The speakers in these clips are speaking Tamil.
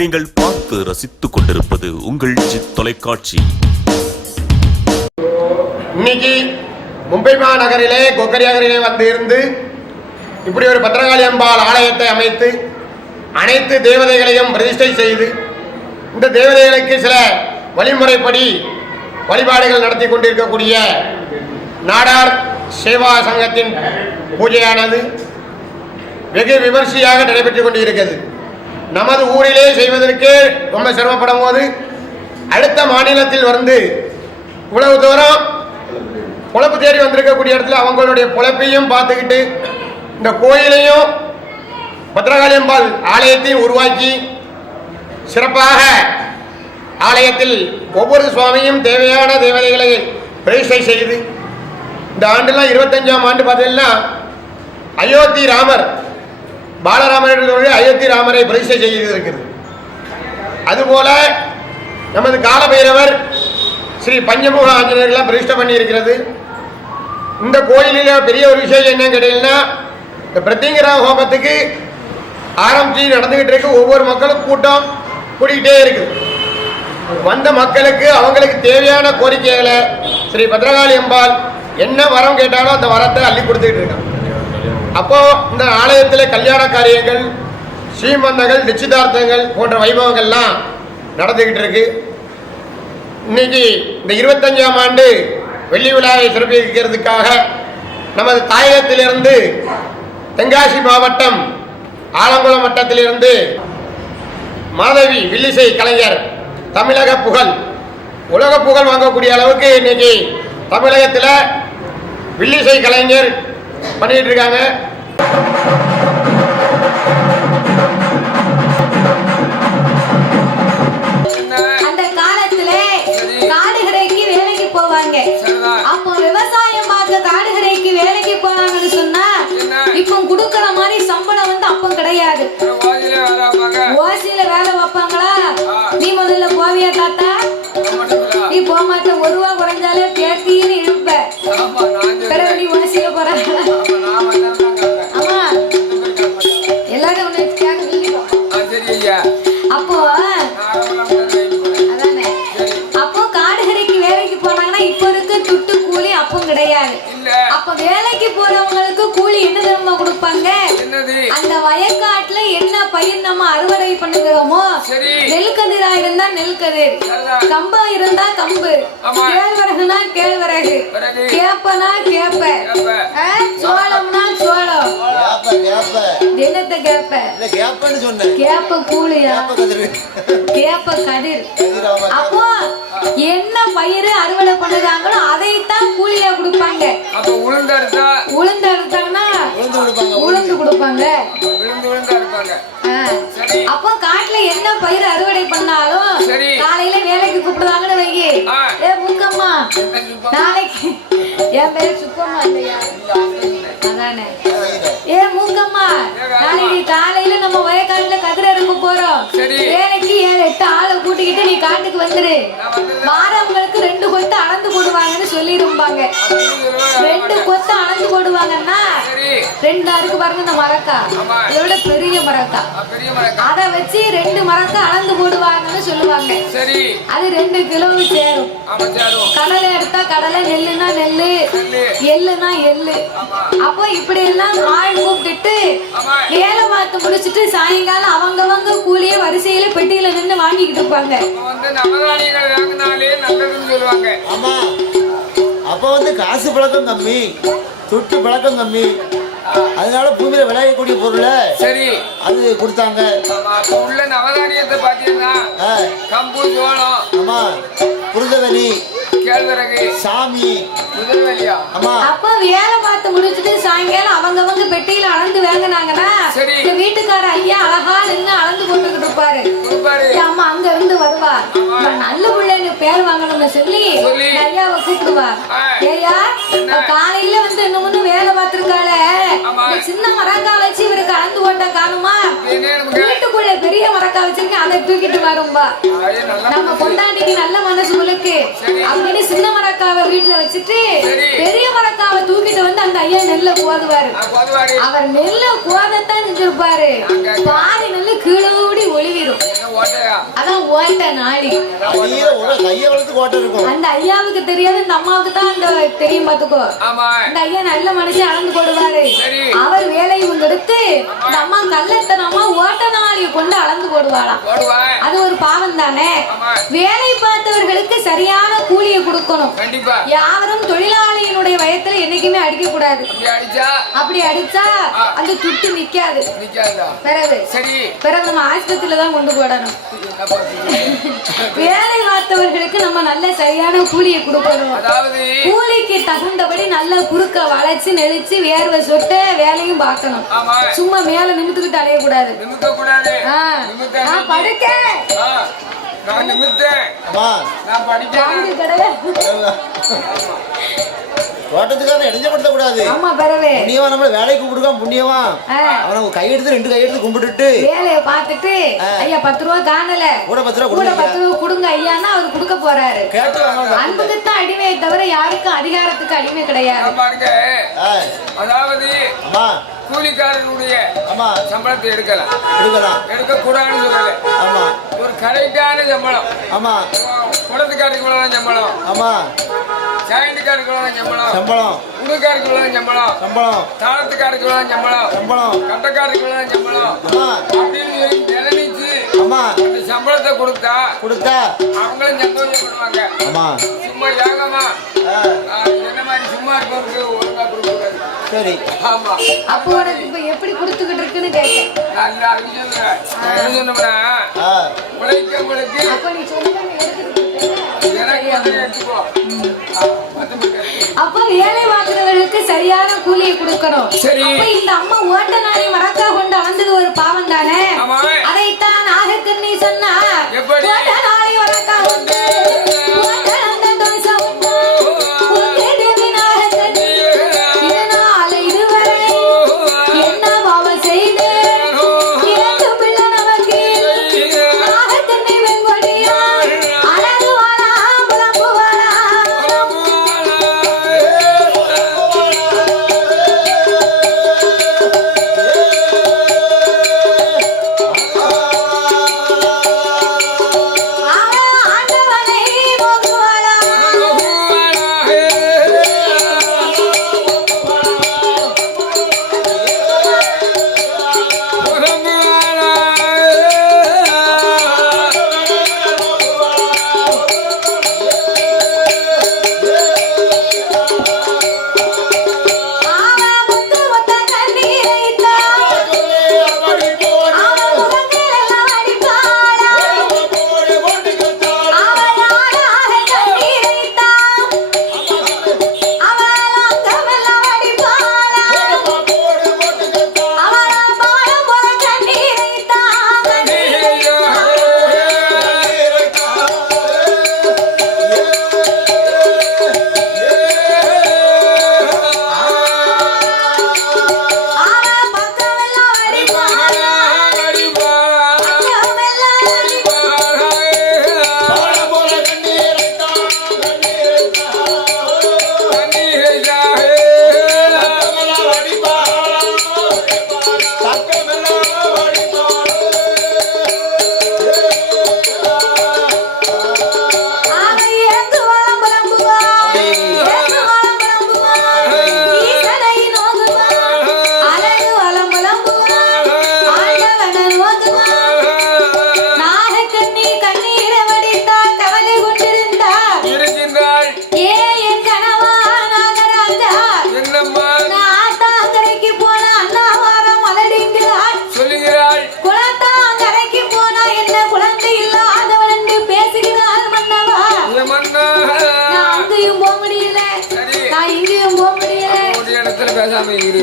நீங்கள் பார்த்து ரசித்துக் கொண்டிருப்பது உங்கள் ஜித் தொலைக்காட்சி. இன்னைக்கு மும்பை மாநகரிலே கொக்கரியாகரிலே வந்து இருந்து இப்படி ஒரு பத்திரகாளி அம்பாள் ஆலயத்தை அமைத்து அனைத்து தேவதைகளையும் பிரதிஷ்டை செய்து இந்த தேவதைகளுக்கு சில வழிமுறைப்படி வழிபாடுகள் நடத்தி கொண்டிருக்கக்கூடிய நாடார் சேவா சங்கத்தின் பூஜையானது வெகு விமர்சையாக நடைபெற்றுக் கொண்டிருக்கிறது. நமது ஊரிலே செய்வதற்கு ரொம்ப சிரமப்படும் போது அடுத்த மாநிலத்தில் வந்து இவ்வளவு தூரம் பொழப்பு தேடி வந்திருக்கக்கூடிய இடத்துல அவங்களுடைய பொழப்பையும் பார்த்துக்கிட்டு இந்த கோயிலையும் பத்திரகாளி அம்பாள் ஆலயத்தையும் உருவாக்கி சிறப்பாக ஆலயத்தில் ஒவ்வொரு சுவாமியும் தேவையான தேவதைகளை பிரதிஷ்டை செய்து இந்த ஆண்டுலாம் 25ஆம் ஆண்டு பார்த்தீங்கன்னா அயோத்தி ராமர் பாலராமனுடைய அயோத்தி ராமரை பிரதிஷ்டை செய்திருக்கிறது. அதுபோல நமது காலபைரவர் ஸ்ரீ பஞ்சமுக ஆஞ்சநேயர்லாம் பிரதிஷ்டை பண்ணி இருக்கிறது. இந்த கோயிலில் பெரிய ஒரு விஷயம் என்னன்னு கேட்டீங்கன்னா இந்த பிரத்திங்கிரா ஹோமத்துக்கு ஆரம்பிச்சு நடந்துகிட்டு இருக்கு. ஒவ்வொரு மக்களும் கூட்டம் கூட்டிகிட்டே இருக்குது. வந்த மக்களுக்கு அவங்களுக்கு தேவையான கோரிக்கைகளை ஸ்ரீ பத்திரகாளி அம்பாள் என்ன வரம் கேட்டாலும் அந்த வரத்தை அள்ளி கொடுத்துக்கிட்டு இருக்காங்க. அப்போ இந்த ஆலயத்தில் கல்யாண காரியங்கள், ஸ்ரீமந்தங்கள், நிச்சயதார்த்தங்கள் போன்ற வைபவங்கள்லாம் நடந்துகிட்டு இருக்கு. இன்னைக்கு இந்த 25ஆம் ஆண்டு வெள்ளி விழாவை சிறப்பிக்கிறதுக்காக நமது தாயகத்திலிருந்து தென்காசி மாவட்டம் ஆலங்குளம் வட்டத்திலிருந்து மாதவி வில்லிசை கலைஞர் தமிழக புகழ் உலக புகழ் வாங்கக்கூடிய அளவுக்கு இன்னைக்கு தமிழகத்தில் வில்லிசை கலைஞர் பண்ணிட்டு இருக்காங்க. அந்த காலத்துல காடுகரைக்கு வேலைக்கு போவாங்க. அப்போ விவசாயம் பார்க்க காடுகரைக்கு வேலைக்கு போனாங்கன்னு சொன்னா இப்போ குடுக்கற மாதிரி சம்பளம் வந்து அப்போ கிடையாது. ஓசியில வேலை வைப்பாங்களா? நீ முதல்ல போவியா தாத்தா? நீ போக மாட்ட. 1 ரூபா குறைஞ்சாலே பேத்தின்னு இருப்ப. பிறகு நீ ஓசியில போற. ஆமா, எல்லாரும் உன்னை அப்போ அதானே. அப்போ காடுகரைக்கு வேலைக்கு போனாங்கன்னா இப்ப இருக்க துட்டு கூலி அப்போ கிடையாது. அப்ப வேலைக்கு போறவங்களுக்கு கூலி என்ன தெரியுமா கொடுப்பாங்க? அந்த வயக்காட்டுல என்ன பயிர் நம்ம அறுவடை பண்ணுகிறோமோ, நெல் கதிரா இருந்தா நெல் கதிர், கம்பா இருந்தா கம்பு, கேழ்வரகுனா கேழ்வரகு, கேப்பனா கேப்ப, சோளம்னா சோளம். என்னத்த கேப்ப? கேப்ப கூலியா? கேப்ப கதிர். அப்போ என்ன பயிர் அறுவடை பண்ணுறாங்களோ அதைத்தான் கூலியா கொடுப்பாங்க. உளுந்து அறுத்தாங்கன்னா உளுந்து கொடுப்பாங்க. அப்போ காட்டுல என்ன பயிர் அறுவடை பண்ணாலும் காலையில வேலைக்கு கூப்பிடுவாங்கன்னு வைகி. ஏ முக்கம்மா, நாளைக்கு என் பேர் சுக்கம்மா இல்லையா? அதானே. ஏ மூங்கம்மா, நாளைக்கு காலையில நம்ம வயக்காட்டுல கதிரை இருக்க போறோம். வேலைக்கு 7-8 ஆளை கூட்டிக்கிட்டு நீ காட்டுக்கு வந்துரு. வாரவங்களுக்கு 2 கொத்து அளந்து போடுவாங்கன்னு சொல்லிருப்பாங்க. 2 கொத்து அளந்து போடுவாங்கன்னா 2 இருக்கு பாருங்க இந்த மரக்கா, இதோட பெரிய மரக்கா. அதை வச்சு 2 மரக்கா அளந்து போடுவாங்கன்னு சொல்லுவாங்க. அது 2 கிலோ சேரும். கடலை எடுத்தா கடலை, நெல்லுனா நெல்லு, எள்ளுனா எள்ளு. அப்போ இப்படி எல்லாம் ஆள் கூப்பிட்டு வேலை பார்த்து முடிச்சுட்டு சாயங்காலம் அவங்கவங்க கூலிய வரிசையில பெட்டியில நின்று வாங்கிக்கிட்டு இருப்பாங்க. அப்ப வந்து காசு பழக்கம் கம்மி, துட்டு பழக்கம் கம்மி. அதனால பூமியில விளையக்கூடிய பொருளை அது கொடுத்தாங்க. உள்ள நவதானியத்தை பாத்தீங்கன்னா கம்பு, சோளம், ஆமா, புரிதவெளி, கேழ்வரகு, சாமி, புரிதவெளியா. ஆமா. அப்ப வேலை பார்த்து முடிச்சுட்டு சாயங்காலம் அவங்கவங்க பெட்டியில அளந்து வாங்கினாங்கன்னா இந்த வீட்டுக்கார ஐயா அழகா நின்று அளந்து போட்டுக்கிட்டு இருப்பாரு. அம்மா அங்க இருந்து வருவா, நல்ல பிள்ளைன்னு பேர் வாங்கணும்னு சொல்லி ஐயாவை கூப்பிடுவா. ஐயா காலையில வந்து இன்னும் வேலை பார்த்திருக்காள, சின்ன மரக்கா வச்சு இவருக்கு அளந்து போட்டா காணுமா? வீட்டுக்குள்ள பெரிய மரக்கா வச்சிருக்கேன், அதை தூக்கிட்டு வரும்பா. நம்ம கொண்டாட்டிக்கு நல்ல மனசு முழுக்கு அப்படின்னு சின்ன மரக்காவை வீட்டுல வச்சுட்டு பெரிய மரக்காவை தூக்கிட்டு வந்து அந்த ஐயா நெல்ல கோதுவாரு. அவர் நெல்ல கோதத்தான் செஞ்சிருப்பாரு. பாதி நெல்லு கீழே ஒளிவிடும். ஓட்ட நாளி. கைய வளர்த்து கோட்டை இருக்கும். அந்த ஐயாவுக்கு தெரியாது, இந்த அம்மாவுக்கு தான் அந்த தெரியும் பாத்துக்கோ. இந்த ஐயா நல்ல மனுஷன் அளந்து போடுவாரு. அவர் வேலையை எடுத்து இந்த அம்மா கள்ளத்தனமா ஓட்ட நாளியை கொண்டு அளந்து போடுவாளாம். அது ஒரு பாவம் தானே. வேலை பார்த்தவர்களுக்கு சரியான கூலியை கொடுக்கணும். யாரும் தொழிலாளியினுடைய வயத்துல என்னைக்குமே அடிக்க கூடாது. அப்படி அடிச்சா அந்த துட்டு நிக்காது. பிறகு நம்ம ஆஸ்பத்திரியில தான் கொண்டு போடணும். வேலை பார்த்தவர்களுக்கு நம்ம நல்ல சரியான கூலியை கொடுக்கணும். கூலிக்கு தகுந்தபடி நல்ல குறுக்க வளைச்சு நெளிச்சு வேர்வை சொட்டு வேலையும் பார்க்கணும். சும்மா மேல நிமித்துக்கிட்டு அலைய கூடாது. படுக்க தோட்டத்துக்காக இடைஞ்சப்படுத்த கூடாது. ஆமா பரவே புண்ணியவா நம்மள வேலைக்கு கூப்பிடுவான். புண்ணியவா அவனை கையெடுத்து 2 கையெடுத்து கும்பிட்டுட்டு வேலையை பார்த்துட்டு ஐயா 10 ரூபா காணல, கூட 10 ரூபா கொடுங்க ஐயான்னா அவர் கொடுக்க போறாரு. அன்புக்குத்தான் அடிமையை தவிர யாருக்கும் அதிகாரத்துக்கு அடிமை கிடையாது. அதாவது கூலிக்காரனுடைய சம்பளத்தை எடுக்கலாம் எடுக்க கூடாதுன்னு சொல்லல. ஒரு கரெக்டான சம்பளம். குடத்துக்காரருக்கு சம்பளம், சாயந்துக்காரருக்கு சம்பளம், உடுக்காரருக்கு சம்பளம், தாளத்துக்காரருக்கு சம்பளம், கட்டக்காரருக்கு சம்பளம் அப்படின்னு நிலைச்சு அந்த சம்பளத்தை கொடுத்தா அவங்களும் சந்தோஷப்படுவாங்க. சும்மா ஏகமா என்ன மாதிரி சும்மா இருப்பவருக்கு ஒழுங்கா கொடுக்க. சரி, ஆமா. அப்போ இப்ப எப்படி கொடுத்துக்கிட்டு இருக்குன்னு கேட்டேன். சொன்னோம்னா உழைக்கவங்களுக்கு அப்ப வேலை வாங்குறவர்களுக்கு சரியான கூலியை கொடுக்கணும். இந்த அம்மா ஓட்ட நாளை மறக்கா கொண்டு வந்தது ஒரு பாவம் தானே. அதைத்தான் நாகக்கண்ணி சொன்னா ஓட்ட நாளை மறக்கா கொண்டு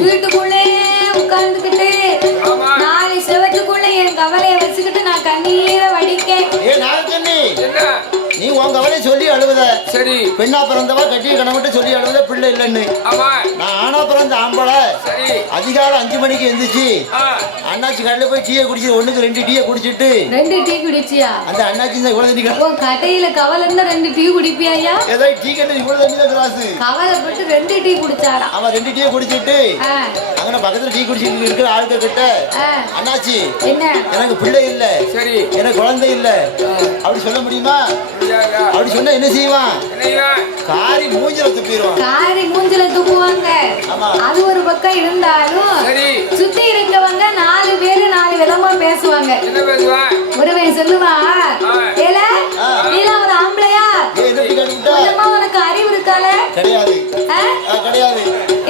வீட்டுக்குள்ளே உட்கார்ந்துக்கிட்டு 4 செவத்துக்குள்ள என் கவலையை வச்சுக்கிட்டு நான் கண்ணீரை வடிக்கேன். நீ உன் கவலையை சொல்லி அழுவுத. சரி, பெண்ணா பிறந்தவா கட்டி கணவன்ட்டு சொல்லி அழுவுத பிள்ளை இல்லைன்னு. நான் ஆனா பிறந்த ஆம்பளை அதிகாலை 5 மணிக்கு எந்திரிச்சு அண்ணாச்சி கடையில போய் டீயை குடிச்சு 1க்கு 2 டீயை குடிச்சிட்டு 2 டீ குடிச்சியா? அந்த அண்ணாச்சி இந்த இவ்வளவு தண்ணி கடையில கவலை இருந்தா 2 டீ குடிப்பியா? ஏதாவது டீ கட்டு இவ்வளவு தண்ணி தான் கிளாஸ் கவலைப்பட்டு 2 டீ குடிச்சாரா? அவன் 2 டீயை குடிச்சிட்டு அங்க பக்கத்துல டீ குடிச்சிட்டு இருக்கிற ஆளுக்க கிட்ட அண்ணாச்சி என்ன எனக்கு பிள்ளை இல்ல, சரி எனக்கு குழந்தை இல்ல அப்படி சொல்ல முடியுமா? அப்படி சொன்னா என்ன செய்வான்? காரி மூஞ்சில துப்பிடுவான். காரி மூஞ்சில துப்புவாங்க. அது ஒரு பக்கம் இருந்தாலும் சுத்தி இருக்கவங்க 4 பேரு 4 விதமா பேசுவாங்க. ஒருவன் சொல்லுவான், ஏல நீல ஒரு ஆம்பளையா, உனக்கு அறிவு இருக்கால? கிடையாது கிடையாது.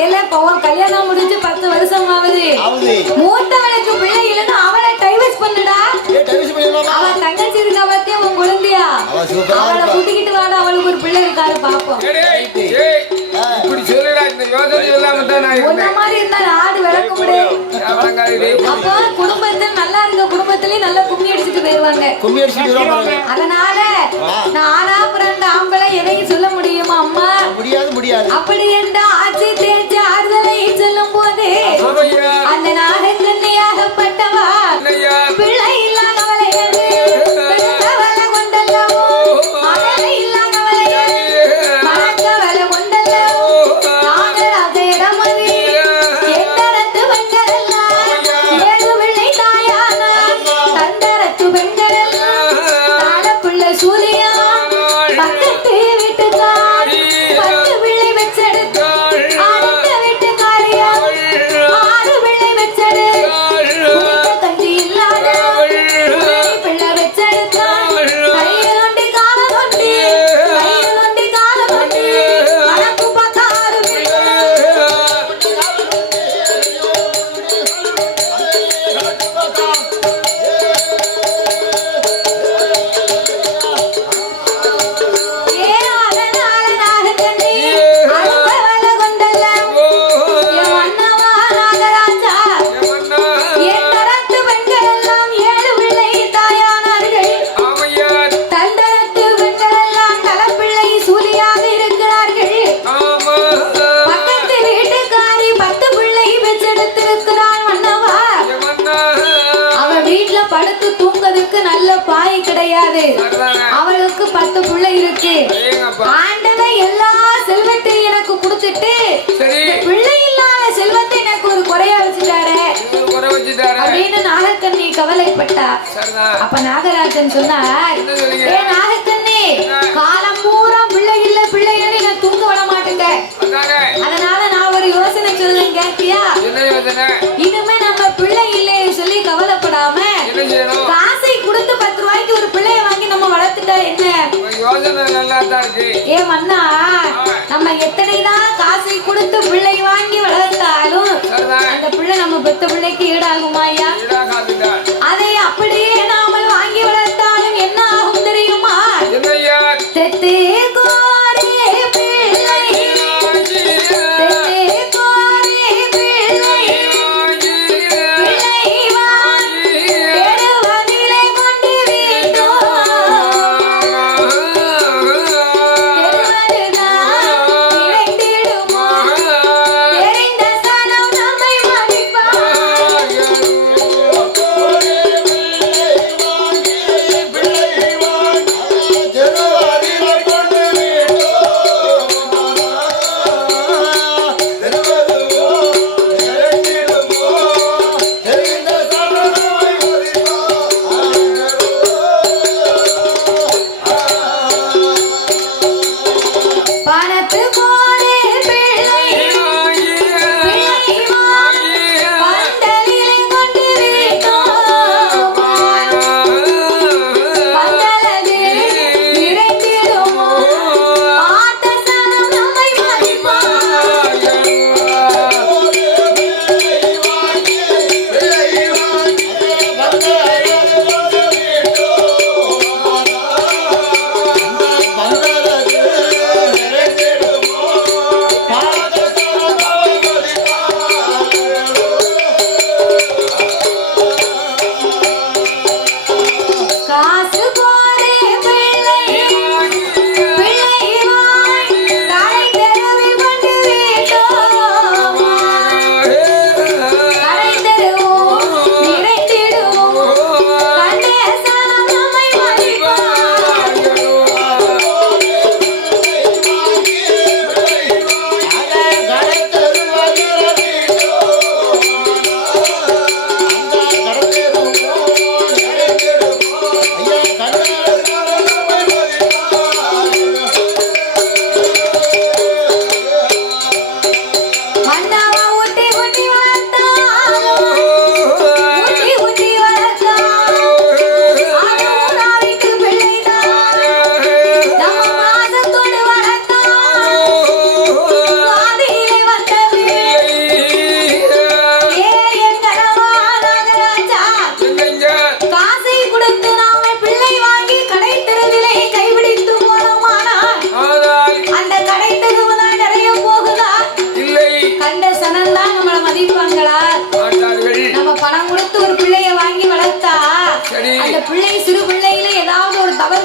ஏல பவன் கல்யாணம் முடிஞ்சு 10 வருஷம் ஆகுது, மூத்தவனுக்கு பிள்ளை இல்லைன்னு அவளை டைவர்ஸ் பண்ணுடா. அவன் தங்கச்சி இருக்கா பத்தியா உன் குழந்தையா, அவளை கூட்டிக்கிட்டு வாடா, அவளுக்கு ஒரு பிள்ளை இருக்காரு பாப்போம். உன்ன மாதிரி இருந்தா ஆடு விளக்க முடியும். அப்போ குடும்பத்தில் நல்லா இருக்க குடும்பத்திலயும் நல்லா கும்மி அடிச்சுட்டு போயிருவாங்க. அதனால நான் ஆனா பிறந்த ஆம்பளை எதையும் சொல்ல முடியுமா அம்மா? முடியாது முடியாது. அப்படி என்ற ஆட்சி தேர்ச்சி ஆறுதலை சொல்லும் போது அந்த நாகக்கண்ணியாகப்பட்டவா பிள்ளை இல்லாதவளை என்று பெற்றவளை கொண்டல்லவோ, மகளை இல்லாதவளை மறக்கவளை கொண்டல்லவோ, நாகராஜ இடமதி எந்தரத்து பெண்களெல்லாம் 7 பிள்ளை தாயான தந்தரத்து பெண்களெல்லாம் தாழப்புள்ள சூரியா பக்கத்து வீட்டுக்கார் 10 பிள்ளை வச்செடுத்து அடுத்த வீட்டுக்காரியா 6 பிள்ளை வச்செடு கஞ்சி இல்லாத பிள்ளை வச்செடுத்தா கையில் ஒண்டி காலம் ஒண்டி கையில் ஒண்டி காலம் ஒண்டி வடக்கு பக்கம் 6 பிள்ளை. அதனால நாகக்கண்ணி அழுத்தவளை கொண்டல்லம் என் அண்ணவா நாகராஜா என் தரத்து பெண்கள் எல்லாம் 7 பிள்ளை தாயானார்கள். தந்தரத்து பெண்கள் எல்லாம் தலைப்பிள்ளை சூலியாக இருக்கிறார்கள். பக்கத்து வீட்டுக்காரி 10 பிள்ளை பெற்றெடுத்திருக்கிறாள் மன்னவா. அவ வீட்டுல படுத்து தூங்குறதுக்கு நல்ல பாய் கிடையாது. அவளுக்கு 10 பிள்ளை இருக்கு. ஆண்டவன் எல்லா செல்வத்தையும் எனக்கு கொடுத்துட்டு பிள்ளை இல்லாத செல்வத்தை எனக்கு ஒரு குறையா வச்சுட்டாரு அப்படின்னு நாகக்கண்ணி கவலைப்பட்டா. அப்ப நாகராஜன் சொன்னார், ஏ நாகக்கண்ணி, காலம் பூரா பிள்ளை இல்ல பிள்ளை இல்ல நான் தூங்க விட மாட்டேங்க. அதனால நான் ஒரு யோசனை சொல்றேன் கேட்டியா? இனிமே நம்ம பிள்ளை இல்லையே சொல்லி கவலைப்படாம காசை கொடுத்து 10 ரூபாய்க்கு ஒரு பிள்ளைய வாங்கி நம்ம வளர்த்துட்டா என்ன? ஏ மன்னா, நம்ம எத்தனைதான் காசை கொடுத்து பிள்ளை வாங்கி வளர்த்தாலும் அந்த பிள்ளை நம்ம பெத்த பிள்ளைக்கு ஈடாகுமா ஐயா? அதை அப்படியே நாமல் வாங்கி வளர்த்தாலும் என்ன ஆகும் தெரியுமா? தெத்தே கோரே பிள்ளை, தெத்தே கோரே பிள்ளை, பிள்ளை வாங்கி தேடுவதிலே கொண்டு வீட்டோம். தெரிந்த சனம் நம்மை மதிப்பார்.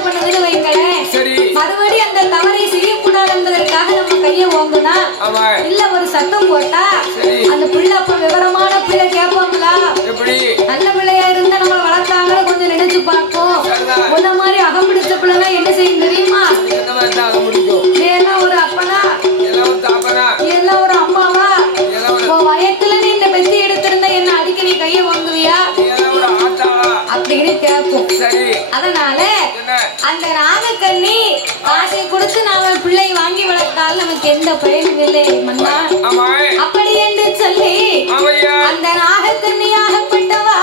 பண்ணுதுன்னு வைங்களேன். மறுபடியும் அந்த தவறை செய்யக்கூடாது என்பதற்காக நம்ம கையை ஓங்குனா இல்ல ஒரு சத்தம் போட்டா அந்த பிள்ளை அப்ப விவரமான பிள்ளை கேட்பாங்களா? நல்ல பிள்ளையா இருந்தா நம்ம வளர்த்தாங்களோ கொஞ்சம் நினைச்சு பார்ப்போம். உன்ன மாதிரி அகம் பிடிச்ச பிள்ளைனா என்ன செய்யும் தெரியுமா? எல்லாம் ஒரு அப்பனா, எல்லாம் ஒரு அம்மாவா, வயத்துல நீ இந்த பெத்தி எடுத்திருந்தா என்ன அடிக்கடி கையை வாங்குவியா அப்படின்னு கேட்போம். அதனால அந்த நாகக்கண்ணி காசை கொடுத்து நாம பிள்ளை வாங்கி வளர்த்தால் நமக்கு எந்த பயனும் இல்லை மன்னா. அப்படி என்று சொல்லி அந்த நாகக்கண்ணியாகப்பட்டவா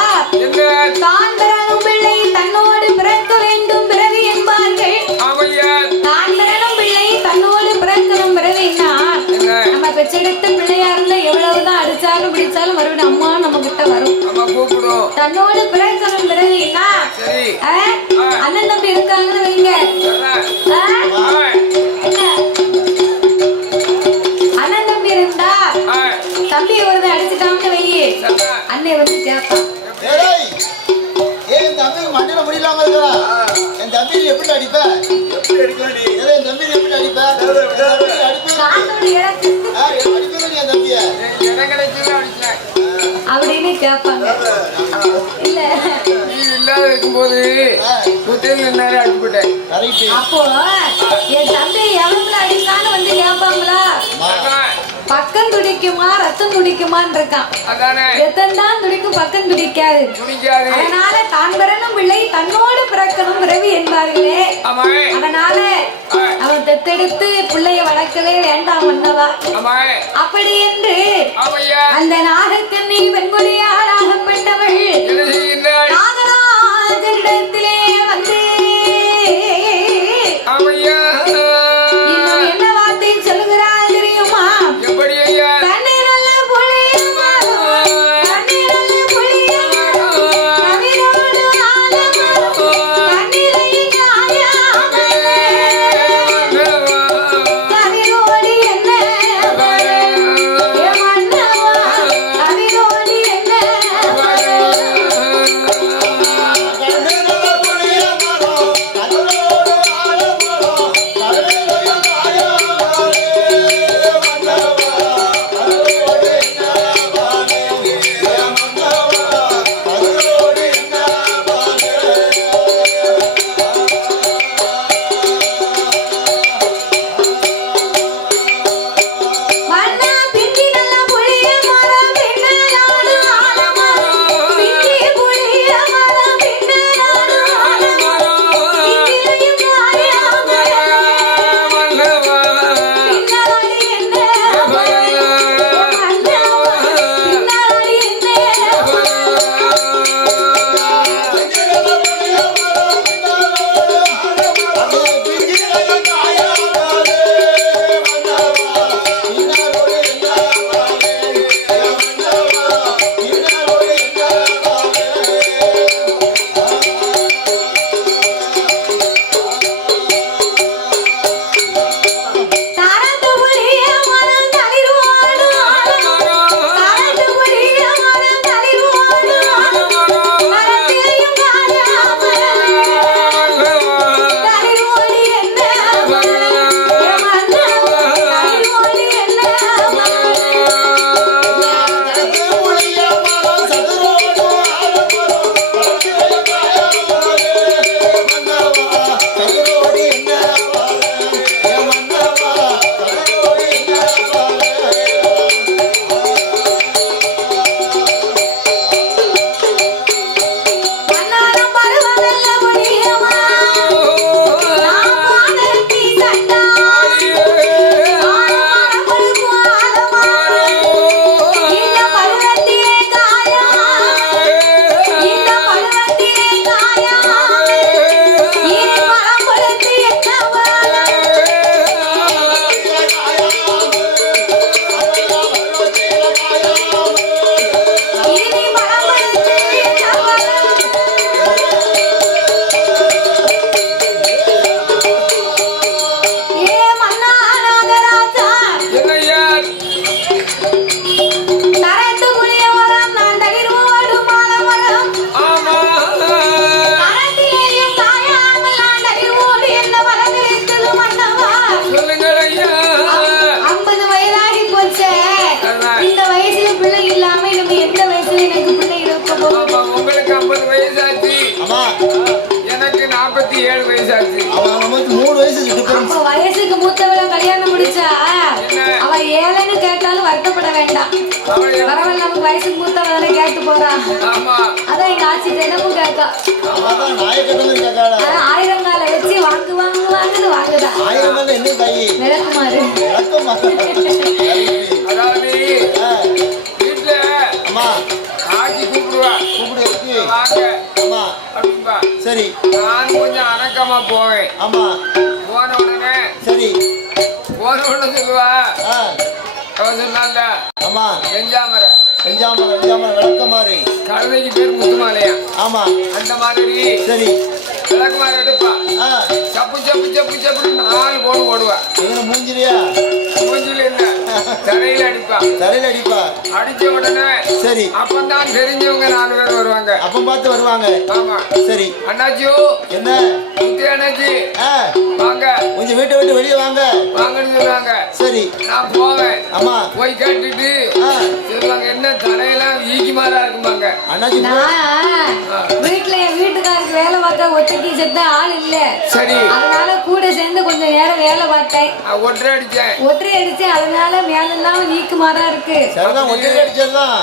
தான் பிறகும் பிள்ளை தன்னோடு பிறக்க வேண்டும் பிறவி என்பார்கள். தான் பிறகும் பிள்ளை தன்னோடு பிறக்கணும் பிறவின்னா நம்ம பெற்றெடுத்த பிள்ளையா இருந்தா எவ்வளவுதான் அடிச்சாலும் பிடிச்சாலும் மறுபடியும் அம்மா நம்ம கிட்ட வரும். தன்னோடு பிறக்கணும் பிறவின்னா அண்ணன் தம்பி இருக்காங்கன்னு வைங்க. அண்ணன் தம்பி இருந்தா தம்பி ஒரு அடிச்சுட்டாங்கன்னு வையே அண்ணே வந்து கேட்பான். என் தம்பி மண்ணில முடியலாம இருக்கா? என் தம்பி எப்படி அடிப்ப? என் தம்பி எப்படி அடிப்ப? அப்படின்னு கேட்பாங்க. இல்ல இல்லாத இருக்கும்போது அடிப்பட்டேன். அப்போ என் தம்பி எவ்வளவு அடிச்சான்னு வந்து கேட்பாங்களா? பக்கம் துடிக்குமா ரத்தம் துடிக்குமான்னு இருக்கான். ரத்தம் தான் துடிக்கும், பக்கம் துடிக்காது. அதனால தான் பிறனும் பிள்ளை தன்னோடு பிறக்கணும் பிறவி என்பார்களே. அதனால அவன் தெத்தெடுத்து பிள்ளைய வளர்க்கவே வேண்டாம் மன்னவா. அப்படி என்று அந்த நாகக்கண்ணி பெண்கொடியால் ஆகப்பட்டவள் நாகராஜனிடத்திலே வந்து இன்னும் என்ன வார்த்தை சொல்லுகிறாள் தெரியுமா? ஆமா எனக்கு 47 வயசாச்சு. அவன் நமக்கு 3 வயசு டிஃபரன்ஸ். அப்ப வயசுக்கு மூத்தவள கல்யாணம் முடிச்சா அவ ஏழைன்னு கேட்டாலும் வருத்தப்பட வேண்டாம். பரவாயில்ல, நமக்கு வயசுக்கு மூத்தவள கேட்டு போறா. அதான் எங்க ஆட்சி தினமும் கேட்கா. அதான் நாயக்கட்டம் இருக்காடா. 1000 கால வச்சு வாங்கு வாங்கு வாங்குன்னு வாங்குதா. 1000 கால என்ன தாயி? விளக்குமாறு. அதாவது வீட்டுல அம்மா ஆக்கி கூப்பிடுவா. கூப்பிடு வாங்க அம்மா அப்படின்பா. சரி நான் கொஞ்சம் அணக்கமா போவேன். ஆமா போன உடனே சரி போன உடனே சொல்லுவா. ஆ அவ சொன்னால ஆமா செஞ்சாமரை வெஞ்சாமரை விளக்கமாறு. கழுதைக்கு பேர் முத்துமாலையா. ஆமா அந்த மாதிரி சரி விளக்குமாறு எடுப்பா. ஆ சப்பு சப்பு சப்பு சப்பு 4 போடு ஓடுவா. எங்க மூஞ்சிரியா? மூஞ்சில இல்ல, தரையில அடிப்பா. தலையில அடிப்பா. அடிச்ச உடனே சரி அப்பந்தான் தெரிஞ்சவங்க 4 பேர் வருவாங்க. அப்ப பார்த்து வருவாங்க. ஆமா சரி அண்ணாச்சியோ என்ன முத்து அண்ணாச்சி ஆ வாங்க கொஞ்சம் வீட்டை விட்டு வெளியே வாங்க வாங்கன்னு சொல்லுவாங்க. சரி நான் போவேன். ஆமா போய் கேட்டுட்டு ஆ சொல்லுவாங்க என்ன தலையெல்லாம் ஈக்கி மாறா இருக்குமாங்க. அண்ணாச்சி வீட்டுல என் வீட்டுக்காருக்கு வேலை பார்க்க ஒத்தைக்கு செத்த ஆள் இல்ல. சரி அதனால கூட சேர்ந்து கொஞ்சம் நேரம் வேலை பார்த்தேன். ஒற்றை அடிச்சேன். ஒற்றை அடிச்சு அதனால மேலெல்லாம் நீக்குமாறா இருக்கு. சரிதான் ஒட்டை அடிச்சதுதான்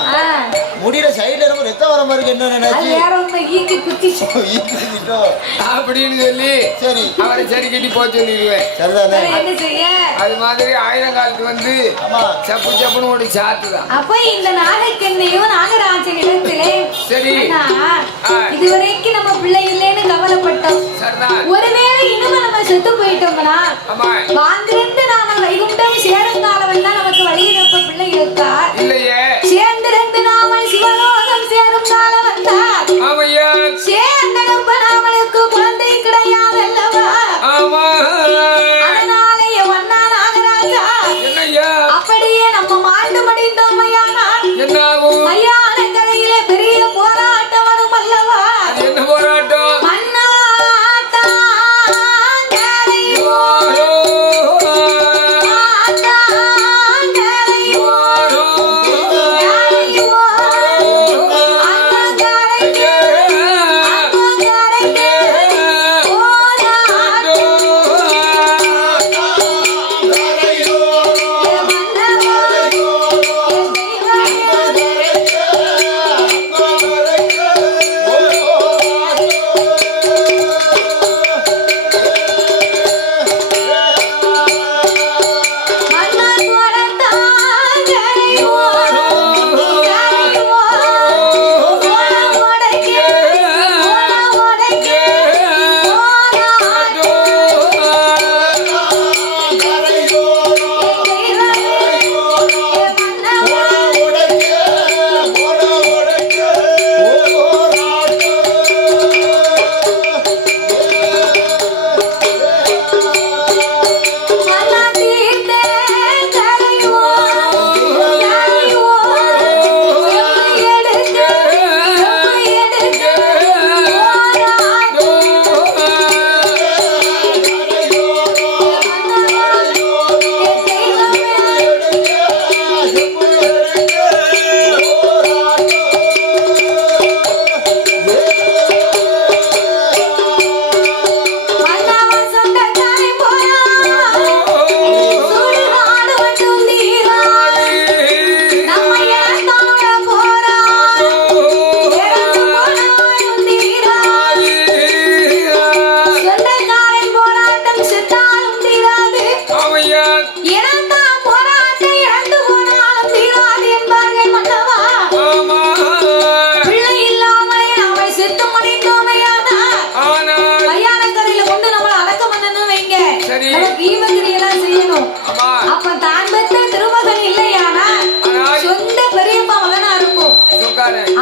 முடியல சைடுல நம்ம ரத்தம் வர மாதிரி என்ன அது நினைச்சு வேற ஒண்ணு ஈக்கி குத்தி அப்படின்னு சொல்லி சரி அவரை சரி கட்டி போக சொல்லிடுவேன். சரிதானே என்ன செய்ய. அது மாதிரி 1000 காலத்துக்கு வந்து ஆமா சப்பு சப்புன்னு ஒரு சாத்துதான். அப்ப இந்த நாகக்கண்ணையும் நாகராஜ நிலத்திலே சரி இதுவரைக்கும் நம்ம பிள்ளை இல்லைன்னு கவலைப்பட்டோம். சரிதான். ஒருவேளை இனிமே நம்ம செத்து போயிட்டோம்னா ஆமா வாழ்ந்திருந்து நாம வைகுண்டம் சேருங்காலம் தான் நமக்கு வழியிறப்ப பிள்ளை இருக்கா இல்லையே. சேர்ந்திருந்து நாமல் சிவலோகம் சேரும் காலம் வந்தா ஆமையா சேர்ந்தெடுப்ப நாமளுக்கு குழந்தை கிடையாது அல்லவா. ஆமா அதனாலேயே வண்ணா நாகராஜா என்னையா அப்படியே நம்ம மாண்டு மடிந்தோமையானா என்னாகும்? மையான கரையிலே பெரிய போராட்டம் வரும் அல்லவா. என்ன போராட்டம்?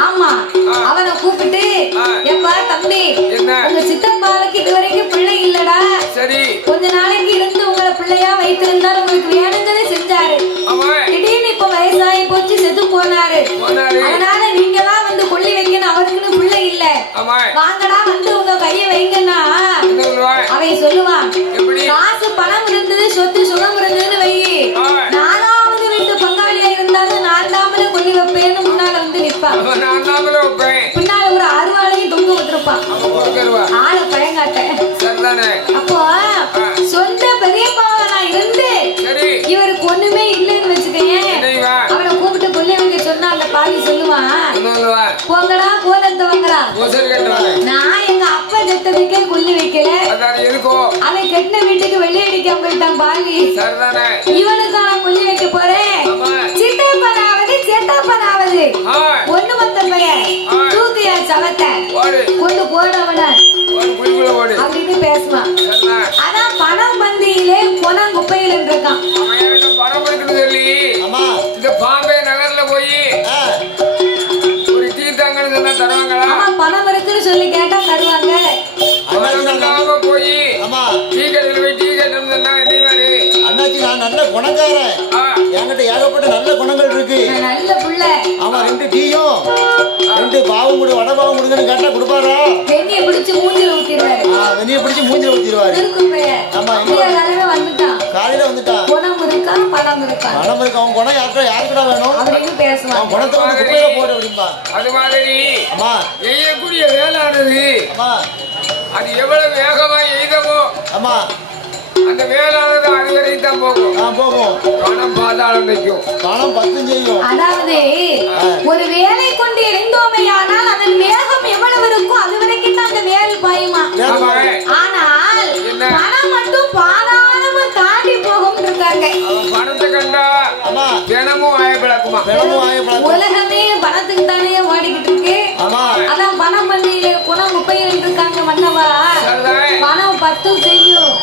ஆமா அவனை கூப்பிட்டு எப்பா தம்பி உங்க சித்தப்பாவுக்கு இதுவரைக்கும் பிள்ளை இல்லடா. சரி கொஞ்ச நாளைக்கு இருந்து உங்களை பிள்ளையா வைத்திருந்தால் உங்களுக்கு வேணுங்கிறத செஞ்சாரு. திடீர்னு இப்ப வயசாகி போச்சு செத்து போனாரு. அதனால நீங்க தான் வந்து கொள்ளி வைக்கணும். அவருக்குன்னு பிள்ளை இல்ல. வாங்கடா வந்து உங்க கைய வைங்கன்னா அவன் சொல்லுவான் காசு பணம் இருந்தது சொத்து சுகம் இருந்ததுன்னு வை. நாலாவது வீட்டு பங்காளியா இருந்தாலும் நான் தாமலே கொள்ளி வைப்பேன்னு முன்னால வந்து நிப்பான். பின்னால ஒரு அருவாளையும் தொங்க விட்டுருப்பான். சரிதானே. அப்போ சொந்த பெரியப்பாவா நான் இருந்து இவருக்கு ஒண்ணுமே இல்லைன்னு வச்சுக்கேன். அவனை கூப்பிட்டு கொல்லி வைக்க சொன்னா அந்த பாவி சொல்லுவான், போங்கடா கோலத்தை வாங்கடா. நான் எங்க அப்பா செத்ததுக்கே கொல்லி வைக்கல, அவன் கெட்டின வீட்டுக்கு வெள்ளி அடிக்காம போயிட்டான் பாவி. இவனுக்கு நான் கொல்லி வைக்க போறேன். சித்தப்பனாவது செத்தப்பனாவது ஒண்ணு மொத்த பையன் தூக்கியா சவத்தை கொண்டு போடவன அப்படின்னு பேசுவான். அதான் பணம் பந்தியிலே குணம் குப்பையில் இருக்கான். பணம் இருக்குன்னு சொல்லி இந்த பாம்பே நகர்ல போய் ஒரு டீ தாங்கன்னு சொன்னா தருவாங்களா? பணம் இருக்குன்னு சொல்லி கேட்டா தருவாங்க. போய் டீ கடையில் போய் டீ கேட்டோம்னு சொன்னா அண்ணாச்சி நான் நல்ல குணக்காரன், என்கிட்ட ஏகப்பட்ட நல்ல குணங்கள் இருக்கு. நல்ல புள்ள. ஆமா 2 டீயும் 2 பாவம் கொடு வடை பாவம் கொடுங்கன்னு கேட்டா கொடுப்பாரா? வெண்ணியை பிடிச்சு மூஞ்சில ஊத்திடுவாரு. வெண்ணியை பிடிச்சு மூஞ்சில ஊத்திடுவாரு. ஆமா காலையில வந்துட்டான். காலையில வந்துட்டான். குணம் இருக்கா பணம் இருக்கா? பணம் இருக்கு. அவன் குணம் யாருக்குடா வேணும் அப்படின்னு பேசுவான். அவன் குணத்தை வந்து குப்பையில போட்டு அப்படிம்பா. அது மாதிரி அம்மா எய்யக்கூடிய வேளானது அம்மா அது எவ்வளவு வேகமா எய்தமோ அம்மா அந்த வேளானது அது வரைக்கும் தான் போகும். போகும். பணம் பாதாளம் வைக்கும். பணம் 10 செய்யும். அதாவது ஒரு வேலை கொண்டு இருந்தோமையானால் அதன் வேகம் எவ்வளவு இருக்கும் அது வரைக்கும் தான் அந்த வேல் பாயுமா. ஆனால் பணம் மட்டும் பாதாளமும் தாண்டி போகும் இருக்காங்க. பணத்தை கண்டா தினமும் ஆயப்படாக்குமா. உலகமே பணத்துக்கு தானே ஓடிக்கிட்டு இருக்கு. அதான் பணம் பண்ணியில குணம் முப்பையில் இருக்காங்க மன்னவா. பணம் 10 செய்யும்.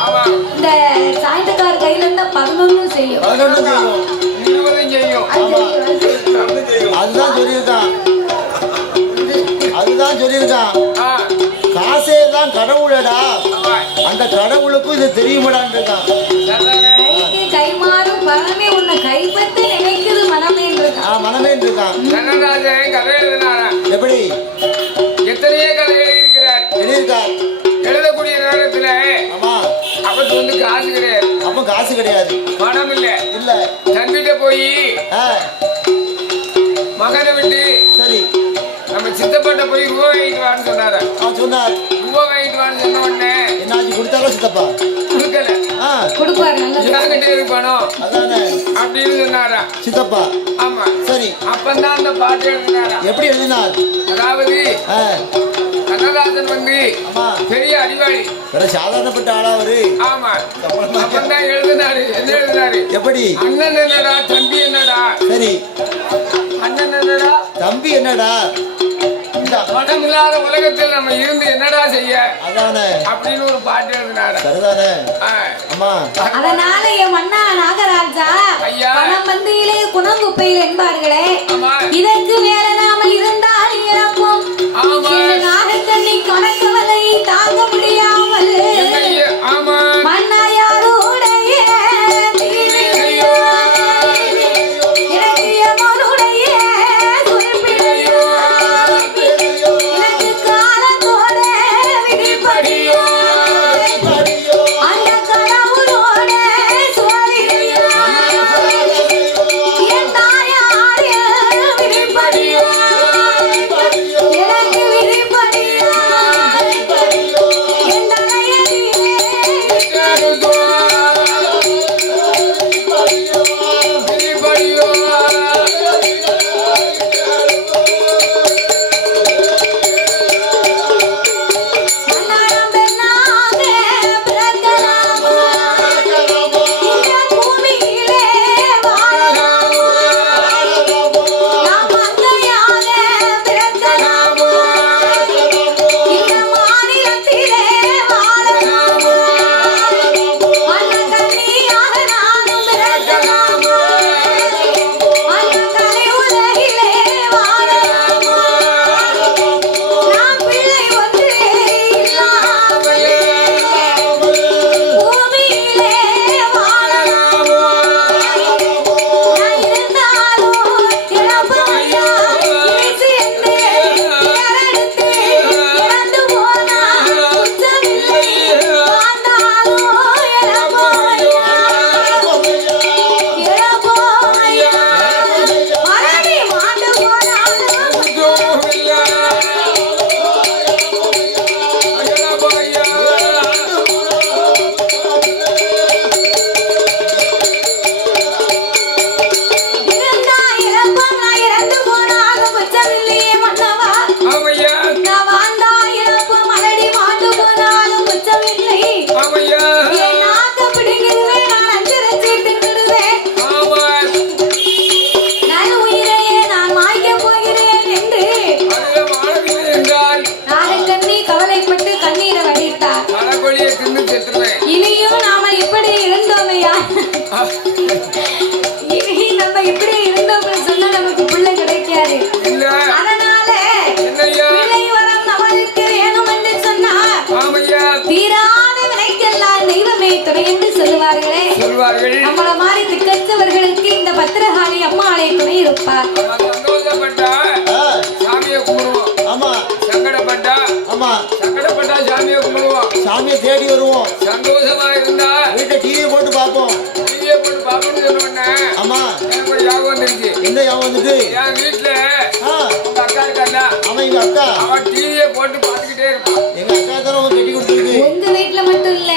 இந்த சாயந்தக்கார கையில இருந்தா 11 செய்யும். 20 செய்யும். அதுதான் சொல்லியிருக்கான். காசே தான் கடவுளடா, அந்த கடவுளுக்கும் இது தெரியுமாடான்னு இருக்கான். கைக்கு கைமாறும் பணமே உன்னை கைப்பற்றி நினைக்குது மனமே இருக்கான். மனமே இருக்கான். கதை எழுதினாரா? எப்படி? எத்தனையோ கதை எழுதியிருக்கிறார். எழுதியிருக்கார். எழுதக்கூடிய நேரத்துல அவருக்கு வந்து காசு கிடையாது. அப்ப காசு கிடையாது, பணம் இல்ல. தம்பிட்ட போய் மகனை விட்டு சரி நம்ம சித்தப்பாட்ட போய் ரூபா வாங்கிட்டு வான்னு சொன்னாரு. சொன்னார். ரூபா வாங்கிட்டு வான்னு சொன்ன உடனே என்னாச்சு கொடுத்தாலும் சித்தப்பா கொடுக்கல. என்கிட்ட இருக்கு பணம் அப்படின்னு சொன்னாரா சித்தப்பா. ஆமா சரி. அப்பந்தான் அந்த பாட்டு எழுதினாரா. எப்படி எழுதினார்? அதாவது கண்ணதாசன் வந்து பெரிய அறிவாளி, சாதாரணப்பட்ட ஆளா அவரு. ஆமா அப்பந்தான் எழுதினாரு. என்ன எழுதினாரு? எப்படி? அண்ணன் என்னடா தம்பி என்னடா. சரி அண்ணன் என்னடா தம்பி என்னடா, இந்த பணம் இல்லாத உலகத்தில் நம்ம இருந்து என்னடா செய்ய அதானே அப்படின்னு ஒரு பாட்டு எழுதினாரு. சரிதானே? ஆமா. அதனால என் மன்னா நாகராஜா பணம் பந்தியிலே குணங்குப்பையில் என்பார்களே, இதற்கு மேல நாம இருந்தால் இறப்போம். நாகத்தண்ணி கணக்கவலை தாங்க முடியாமல் மன்னா யாருடைய வருவார்கள். நம்மள மாதிரி திக்கற்றவர்களுக்கு இந்த பத்திரகாளி அம்மா ஆலயத்துணை இருப்பார். சந்தோஷப்பட்டா சாமியை கும்பிடுவோம். ஆமா சங்கடப்பட்டா சாமியை கும்பிடுவோம். சாமியை தேடி வருவோம். சந்தோஷமா இருந்தா வீட்டை டிவியை போட்டு பார்ப்போம். டிவியை போட்டு பார்ப்போம்னு சொன்ன ஆமா எனக்கு ஒரு ஞாபகம் வந்துருச்சு. என்ன ஞாபகம் வந்துட்டு? என் வீட்டுல உங்க அக்கா இருக்கா? அவன் எங்க அக்கா. அவன் டிவியை போட்டு பார்த்துக்கிட்டே இருப்பான். எங்க அக்கா தானே அவன் கட்டி கொடுத்துருக்கு. உங்க வீட்டுல மட்டும் இல்ல,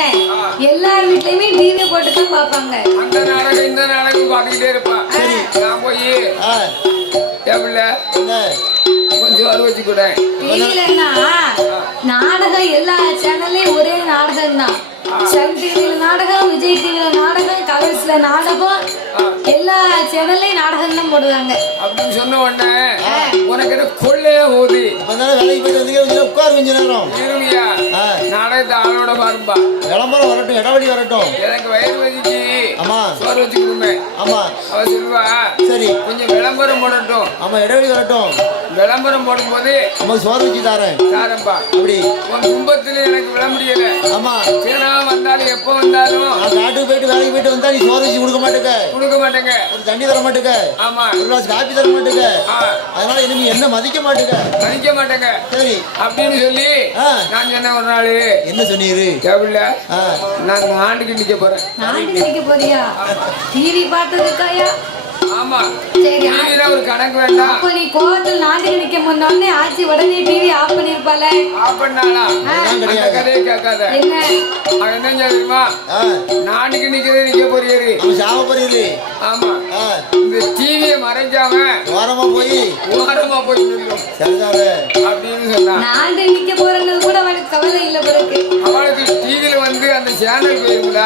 எல்லார் வீட்லயுமே டிவி போட்டு தான் பாப்பாங்க. அந்த நாடகம் இந்த நாடகம் பார்த்துக்கிட்டே இருப்பான். சரி நான் போய் எப்படில கொஞ்சம் வர வச்சு கூட டிவிலன்னா நாடகம் எல்லா சேனல்லையும் ஒரே நாடகம் தான். சன் டிவில நாடகம், விஜய் டிவில நாடகம், கலர்ஸ்ல நாடகம், எல்லா சேனல்லையும் நாடகம் தான் போடுவாங்க. அப்படின்னு சொன்ன உடனே உனக்கு என்ன கொள்ளையா போகுது? வேலைக்கு போயிட்டு வந்து உட்காரு கொஞ்ச நேரம் இருமியா நாடகத்தை ஆளோட பாருப்பா. விளம்பரம் வரட்டும், இடவெளி வரட்டும். எனக்கு வயிறு வலிக்கு ஆமா சோறு வச்சு கொடுமே. ஆமா அவ சொல்லுவா சரி கொஞ்சம் விளம்பரம் போடட்டும். ஆமா இடவெளி வரட்டும். விளம்பரம் போடும் போது நம்ம சோறு வச்சு தாரேன்பா. அப்படி உன் கும்பத்துல எனக்கு விட முடியல. ஆமா சேனா வந்தாலும் எப்ப வந்தாலும் காட்டுக்கு போயிட்டு வேலைக்கு போயிட்டு வந்தா நீ சோறு வச்சு கொடுக்க மாட்டேங்க. ஒரு தண்ணி தர மாட்டேங்க. ஆமா ஒரு கிளாஸ் காப்பி தர மாட்டேங்க. அதனால நீ என்ன மதிக்க மாட்டேங்க. சரி அப்படின்னு சொல்லி நான் சொன்ன ஒரு நாள் என்ன சொன்னீரு? நான் ஆண்டுக்கு நிக்க போறேன். நாட்டுக்கு நிக்க போறியா? டிவி பார்த்ததுக்காயா? ஆமா சரி ஒரு கணக்கு வேண்டாம். அப்ப நீ கோவத்தில் நாட்டுக்கு நிக்க முன்னோடனே ஆச்சி உடனே டிவி ஆஃப் பண்ணிருப்பால. ஆஃப் பண்ணாளா? அந்த கதையை கேட்காத. என்ன அவன் என்ன தெரியுமா? நாட்டுக்கு நிக்க போறியரு. சாம போறீரு. ஆமா இந்த டிவியை மறைஞ்சாம ஓரமா போய் நில்லும் அப்படின்னு சொன்னா நாட்டு நிக்க போறது கூட அவனுக்கு கவலை இல்ல பிறகு. அவளுக்கு டிவில வந்து அந்த சேனல் போயிருந்தா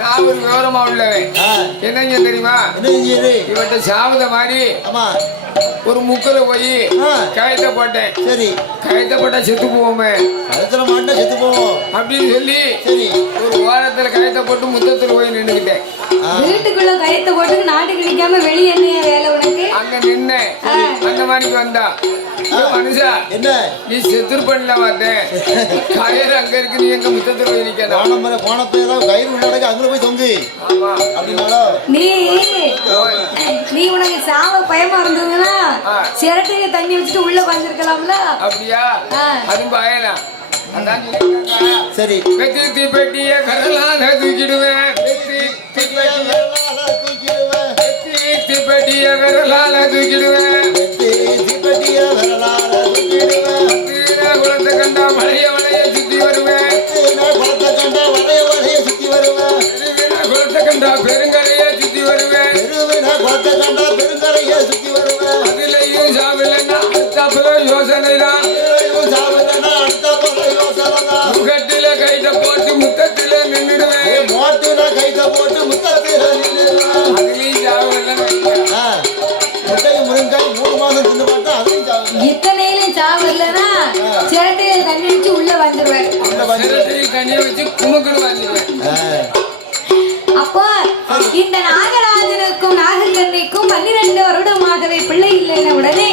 நான் ஒரு விவரமா உள்ளவன். என்ன தெரியுமா? இவட்ட சாவத மாதிரி ஒரு முக்கல போய் கயத்தை போட்டேன். சரி கயத்தை போட்டா செத்து போவோமே, கழுத்துல மாட்டா செத்து போவோம் அப்படின்னு சொல்லி சரி ஒரு வாரத்துல கயத்தை போட்டு முத்தத்துல போய் நின்றுக்கிட்டேன். வீட்டுக்குள்ள கயத்தை போட்டு நாட்டுக்கு நிக்காம வெளியே என்ன வேலை உனக்கு? அங்க நின்ன அந்த மாதிரி வந்தா மனுஷா என்ன நீ செத்துரு பண்ணல பார்த்தேன். கயிறு அங்க இருக்கு, நீ எங்க முத்தத்துல போய் நிக்கணும். போன பேர் கயிறு உள்ளடக்கு அங்க போய் தொங்கு. ஆமா அப்படின்னாலும் நீ உனக்கு சாவ பயமா இருந்ததுன்னா சிரட்டையில தண்ணி வச்சுட்டு உள்ள உட்காந்துருக்கலாம்ல. அப்படியா? அது பயலாம். சரி வெத்தி பெட்டிய கடலான தூக்கிடுவேன். பெட்டிய விரலால தூக்கிடுவேன். குளத்தை கண்டா வளைய சுத்தி வருவேன். குளத்தை கண்டா பெருங்கரைய சுத்தி வருவேன். அதுலயும் சாவில்லைன்னா அடுத்தாப்புல யோசனை தான். முகத்தில கைத போட்டு முத்தத்தில நின்றுடுவேன். அதுலயும் சாவில்லைன்னா முருங்காய் 3 மாதம் தின்னு பார்த்தா அதுவும் சாவு. இத்தனையிலும் சாவு இல்லைன்னா சிரட்டையில தண்ணி வச்சு உள்ள வந்துருவேன். சிரட்டையில் தண்ணியை வச்சு குமுக்குன்னு வந்துருவேன். அப்போ இந்த நாகராஜனுக்கும் நாகக்கண்ணைக்கும் 12 வருடமாகவே பிள்ளை இல்லை என உடனே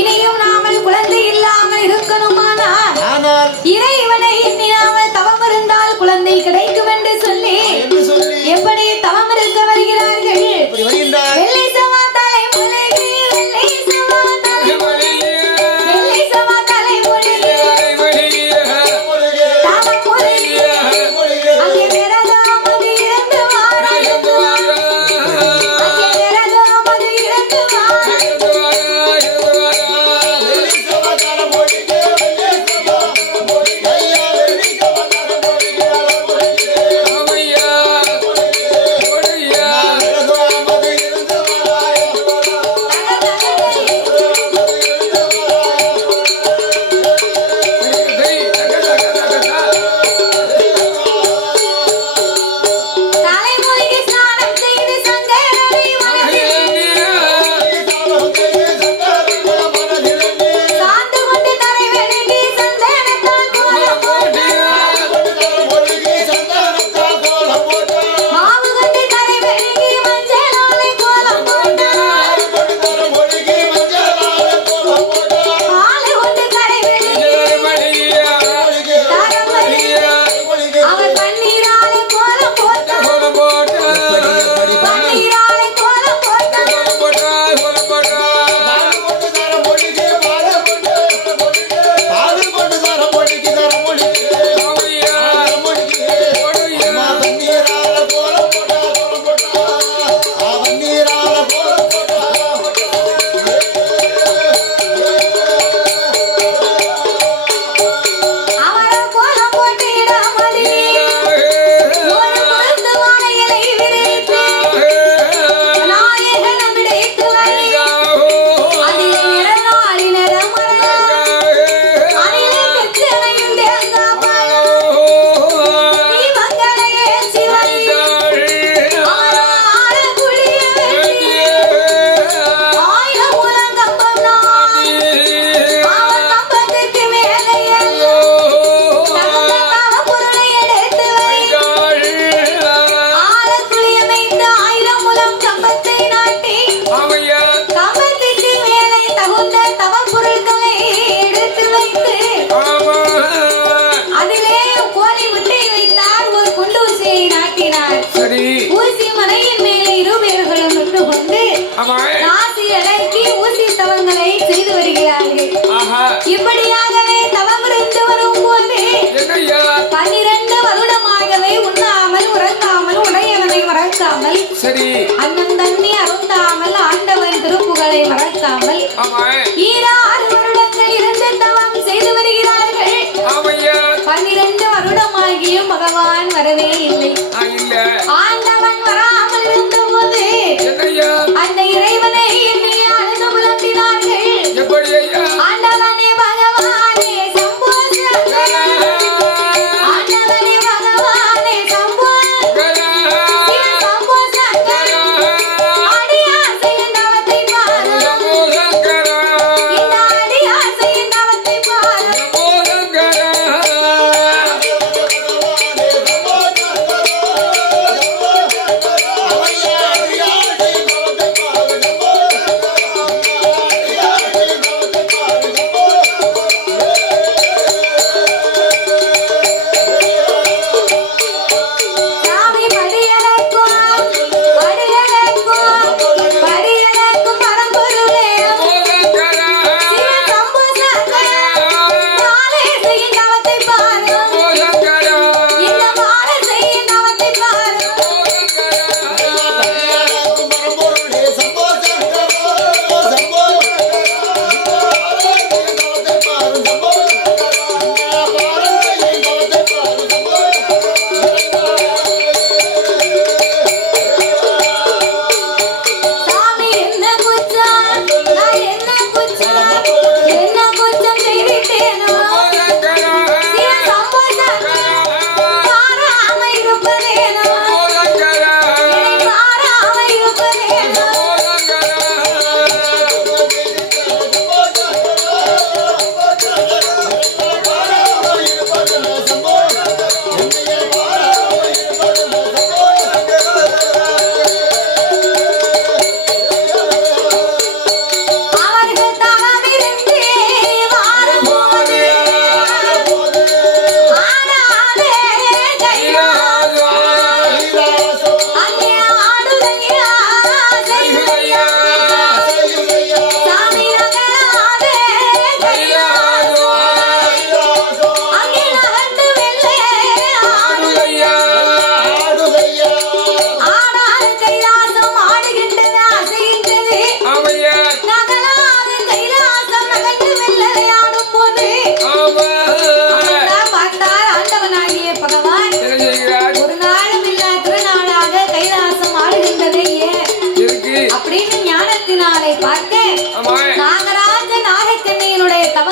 இனியும் நாமல் குழந்தை இல்லாமல் இருக்கணுமானால் இறைவனை எண்ணினாமல் தவம் இருந்தால் குழந்தை கிடைக்கும் என்று சொல்லி எப்படி தவம் இருக்க வருகிறார்கள். வெள்ளை சவா தலை முலகி, வெள்ளை சவா தலை முலகி, வெள்ளை சவா தலை முலகி, தாமம் முலகி, அங்கே விரதாமது இறந்து வாராயது, அங்கே விரதாமது இறந்து வாராயது. தலைமுறைக்கு ஸ்நானம் செய்து சங்கரனை வணங்கி சாந்து கொண்டு தரை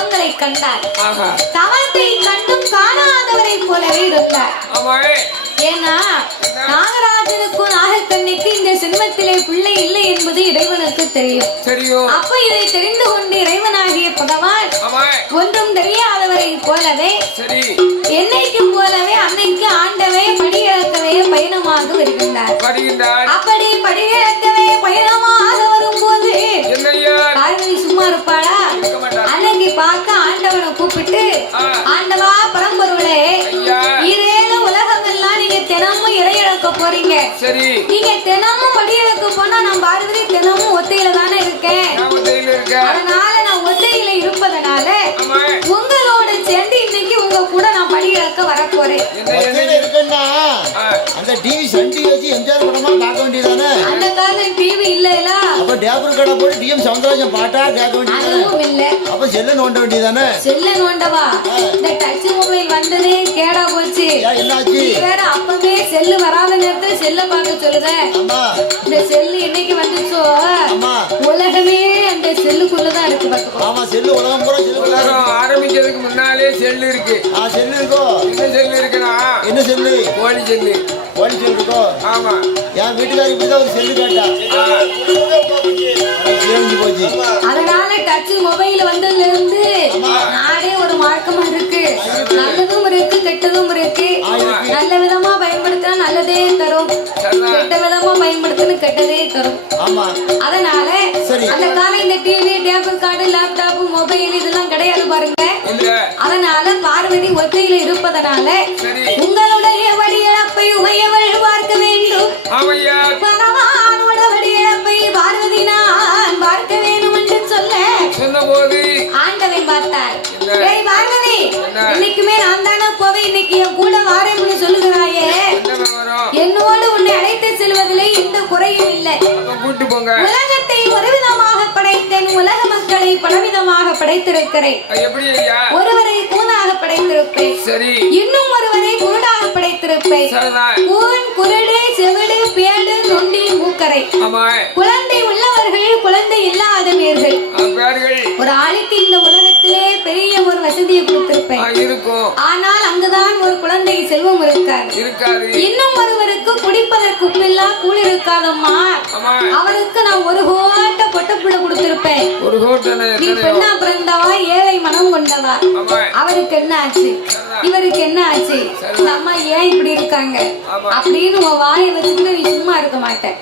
தவங்களை கண்டார். ஆஹா. தவத்தை கண்டும் காணாதவரை போலவே இருந்தார். ஆமாவே. ஏன்னா நாகராஜனுக்கும் நாகக்கண்ணிக்கு இந்த சின்மத்திலே பிள்ளை இல்லை என்பது இறைவனுக்கு தெரியும். தெரியும். அப்ப இதை தெரிந்து கொண்டு இறைவனாகிய பகவான் ஆமாவே. ஒன்றும் தெரியாதவரை போலவே சரி. என்னைக்கும் போலவே அன்னைக்கு ஆண்டவே படியிழக்கவே பயணமாக வருகின்றார். வருகின்றார். அப்படி படியிழக்கவே பயணமாக வரும்போது என்னையா பார்வதி சும்மா இருப்பாளா? இருக்க மாட்டார். அன்னைக்கு பார்க்க ஆண்டவனை கூப்பிட்டு ஆண்டவா பரம்பொருளே இதேல உலகம் எல்லாம் நீங்க தினமும் இறை இழக்க போறீங்க. சரி. நீங்க தினமும் படி இழக்க போனா நான் பார்வதி தினமும் ஒத்தையில தானே இருக்கேன். அதனால நான் ஒத்தையில இருப்பதனால உங்களோட சேர்ந்து இன்னைக்கு உங்க கூட நான் படி இழக்க வரப்போறேன். இருக்குன்னா அந்த டிவி சன் டிவி வச்சு எம்ஜிஆர் படமா பார்க்க வேண்டியதானே? அந்த காலம் டிவி இல்லல. அப்ப டேப்பர் கடை போட்டு டிஎம் சவுந்தரராஜன் பாட்டா கேட்க வேண்டியதானே? அதுவும் இல்ல. அப்ப செல்ல நோண்ட வேண்டியதானே? செல்ல நோண்டவா? இந்த டச் மொபைல் வந்ததே கேடா போச்சு. என்னாச்சு? வேற அப்பவே செல்லு வராத நேரத்துல செல்ல பார்க்க சொல்லுத. அம்மா இந்த செல்லு என்னைக்கு வந்துச்சோ உலகமே அந்த செல்லுக்குள்ள தான் இருக்கு பாத்துக்கோ. ஆமா செல்லு உலகம் பூரா செல்லு. உலகம் ஆரம்பிக்கிறதுக்கு முன்னாலே செல்லு இருக்கு. செல்லு இருக்கோ? என்ன செல்லு இருக்குன்னா என்ன செல்லு? கோழி செல்லு. கோழி செல்லு இருக்கோ? ஆமா. என் வீட்டுக்காரி இப்படிதான் ஒரு செல்லு கேட்டா. போச்சு. அதனால டச் மொபைல் வந்ததுல இருந்து நாடே ஒரு மார்க்கமா இருக்கு. நல்லதும் இருக்கு கெட்டதும் இருக்கு. நல்ல விதமா பயன்படுத்தினா நல்லதே தரும், கெட்ட விதமா பயன்படுத்தினா கெட்டதே தரும். அதனால அந்த காலம் இந்த TV table card laptop mobile இதெல்லாம் கிடையாது பாருங்க. அதனால பார்வதி ஒத்தையில இருப்பதனால உங்களுடைய வழி இழப்பை உமையவள் பார்க்க வேண்டும். பகவானோட வழி இழப்பை பார்வதி நான் பார்க்க வேண்டும் என்று சொன்னபோது ஆண்டவன் பார்த்தார். பார்வதி இன்னைக்குமே நான் தானே போவேன், இன்னைக்கு என் கூட வாரேன்னு சொல்லுகிறாயே, என்னோடு உன்னை அழைத்து செல்வதிலே எந்த குறையும் இல்லை. உலகத்தை ஒரு விதமாக படைத்தேன், உலக மக்களை பலவிதமாக படைத்திருக்கிறேன். ஒருவரை கூனாக படைத்திருப்பேன், இன்னும் ஒருவரை குருடாக படைத்திருப்பேன். கூன் குருடு செவிடு பேடு நொண்டி மூக்கரை. குழந்தை உள்ளவர்கள் குழந்தை இல்லாதவர்கள். ஒரு ஆளுக்கு இந்த உலகத்திலே பெரிய ஒரு வசதியை கொடுத்திருப்பேன். ஆனால் அங்குதான் ஒரு குழந்தை செல்வம் இருக்காது. இன்னும் ஒருவருக்கு குடிப்பதற்கு உப்பில்லா கூழ் இருக்காதம்மா, அவருக்கு நான் ஒரு கோட்டை பொட்டப்புள்ள கொடுத்திருப்பேன். நீ பெண்ணா பிறந்தவா ஏழை மனம் கொண்டவா, அவருக்கு என்ன ஆச்சு இவருக்கு என்ன ஆச்சு, இந்த அம்மா ஏன் இப்படி இருக்காங்க அப்படின்னு உன் வாயை வச்சுட்டு நீ சும்மா இருக்க மாட்டேன்.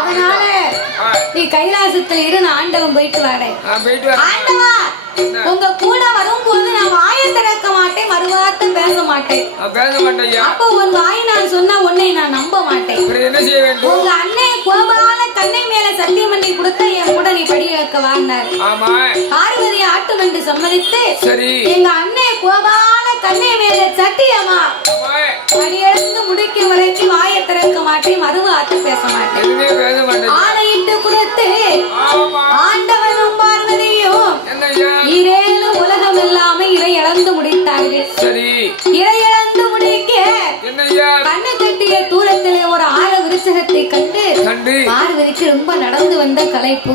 அதனால நீ கைலாசத்துல இரு, நான் ஆண்டவன் போயிட்டு வரேன். ஆண்டவா உங்க கூட வரும்போது நான் வாயை திறக்க மாட்டேன், மறுவார்த்தை பேச மாட்டேன். அப்ப உன் வாய் நான் சொன்னா உன்னை நான் நம்ப மாட்டேன். உங்க அண்ணே கோபால கண்ணை மேல சத்தியம் பண்ணி கொடுத்த என் கூட நீ படி வைக்க வாழ்ந்தார். பார்வதி ஆட்டும் என்று சம்மதித்து எங்க அண்ணே கோபால கண்ணை மேல சத்தியமா படியெழுந்து முடிக்கும் வரைக்கும் வாயை திறக்க மாட்டேன், மறுவார்த்தை பேச மாட்டேன். ஆணையிட்டு கொடுத்து ஆண்டவனும் பார்வதியும் இரேலும் உலகம் இல்லாம இறை இழந்து முடித்தார்கள். இறை இழந்து முடிக்க கண்ணு கட்டிய தூரத்திலே ஒரு ஆழ விருச்சகத்தை கண்டு பார்வதிக்கு ரொம்ப நடந்து வந்த களைப்பு.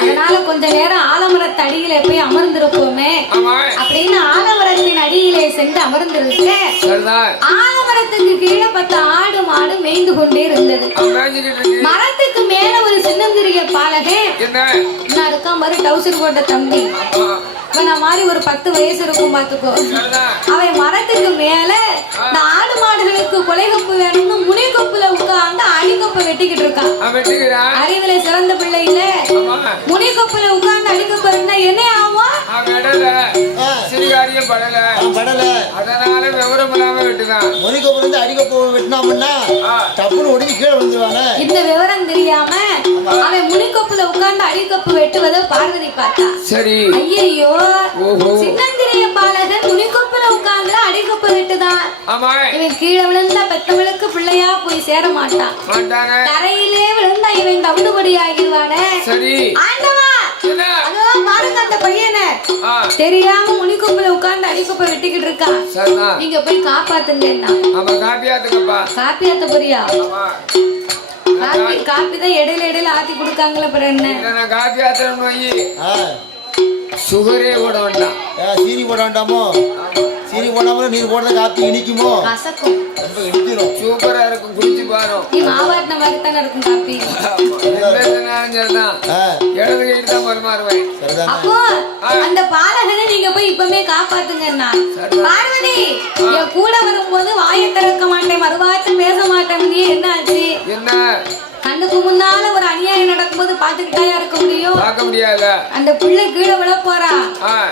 அதனால கொஞ்ச நேரம் ஆலமரத்து அடியில போய் அமர்ந்திருப்போமே அப்படின்னு ஆலமரத்தின் அடியிலே சென்று அமர்ந்திருக்க ஆலமரத்துக்கு கீழே 10 ஆடு மாடு மேய்ந்து கொண்டே இருந்தது. மரத்துக்கு மேல ஒரு சின்னஞ்சிறிய பாலகன் இருக்கான் பாரு, டவுசர் போட்ட தம்பி. இவன மாதிரி ஒரு 10 வயசு இருக்கும் பாத்துக்கோ. அவன் மரத்துக்கு மேல இந்த ஆடு மாடுகளுக்கு கொலைகப்பு வேணும்னு முனிகப்புல உட்கார்ந்து அடிக்கப்பு வெட்டிக்கிட்டு இருக்கான். அறிவில சிறந்த பிள்ளை இல்ல, முனிகப்புல உட்கார்ந்து அடிக்கப்பு வெட்டினா என்ன ஆகும்? அதனால விவரம் இல்லாம வெட்டுதான். முனிகப்புல இருந்து அடிக்கப்பு வெட்டினாம்னா டப்புன்னு ஒடிஞ்சு கீழே விழுந்துருவானே. இந்த விவரம் தெரியாம அவன் முனிகப்புல உட்கார்ந்து அடிக்கப்பு வெட்டுவதை பார்வதி பார்த்தா. ஐயோ சின்னஞ்சிறிய பாலகன் முனிகப்புல உட்கார்ந்து அடிக்கப்பு வெட்டுதான். இவன் கீழே விழுந்தா பெத்தவளுக்கு பிள்ளையா போய் சேர மாட்டான். தரையிலே விழுந்தா இவன் தவிடுபடி ஆகிடுவானே. ஆண்டவா அதெல்லாம் பாருங்க, அந்த பையனை தெரியாம முனிகப்புல உட்கார்ந்து அடிக்கப்பு வெட்டிக்கிட்டு இருக்கான். நீங்க போய் காப்பாத்துங்க. காப்பியாத்த போறியா? காப்பி தான் இடையில ஆத்தி கொடுக்காங்களே. அப்புறம் என்ன காப்பி ஆத்திரம் சுகரே போட வேண்டாம். சீனி போட வேண்டாமோ? சீனி போடாம நீர் போடுற காப்பி இனிக்குமோ? கசக்கும். ரொம்ப இனிக்கிறோம். சூப்பரா இருக்கும், குடிச்சு பாரு. நீ மாவாட்டின மாதிரி தானே இருக்கும் காப்பி. இடது கைட்டு தான் பரிமாறுவேன். அப்போ அந்த பாலகனை நீங்க போய் இப்பவே காப்பாத்துங்கன்னா. பார்வதி என் கூட வரும்போது வாயை திறக்க மாட்டேன், மறுவார்த்தை பேச மாட்டேன். நீ என்ன ஆச்சு? என்ன கண்ணுக்கு முன்னால ஒரு அநியாயம் நடக்கும்போது பாத்துக்கிட்டாயா இருக்க முடியும்? பார்க்க முடியாத அந்த பிள்ளை கீழே விழ போறா.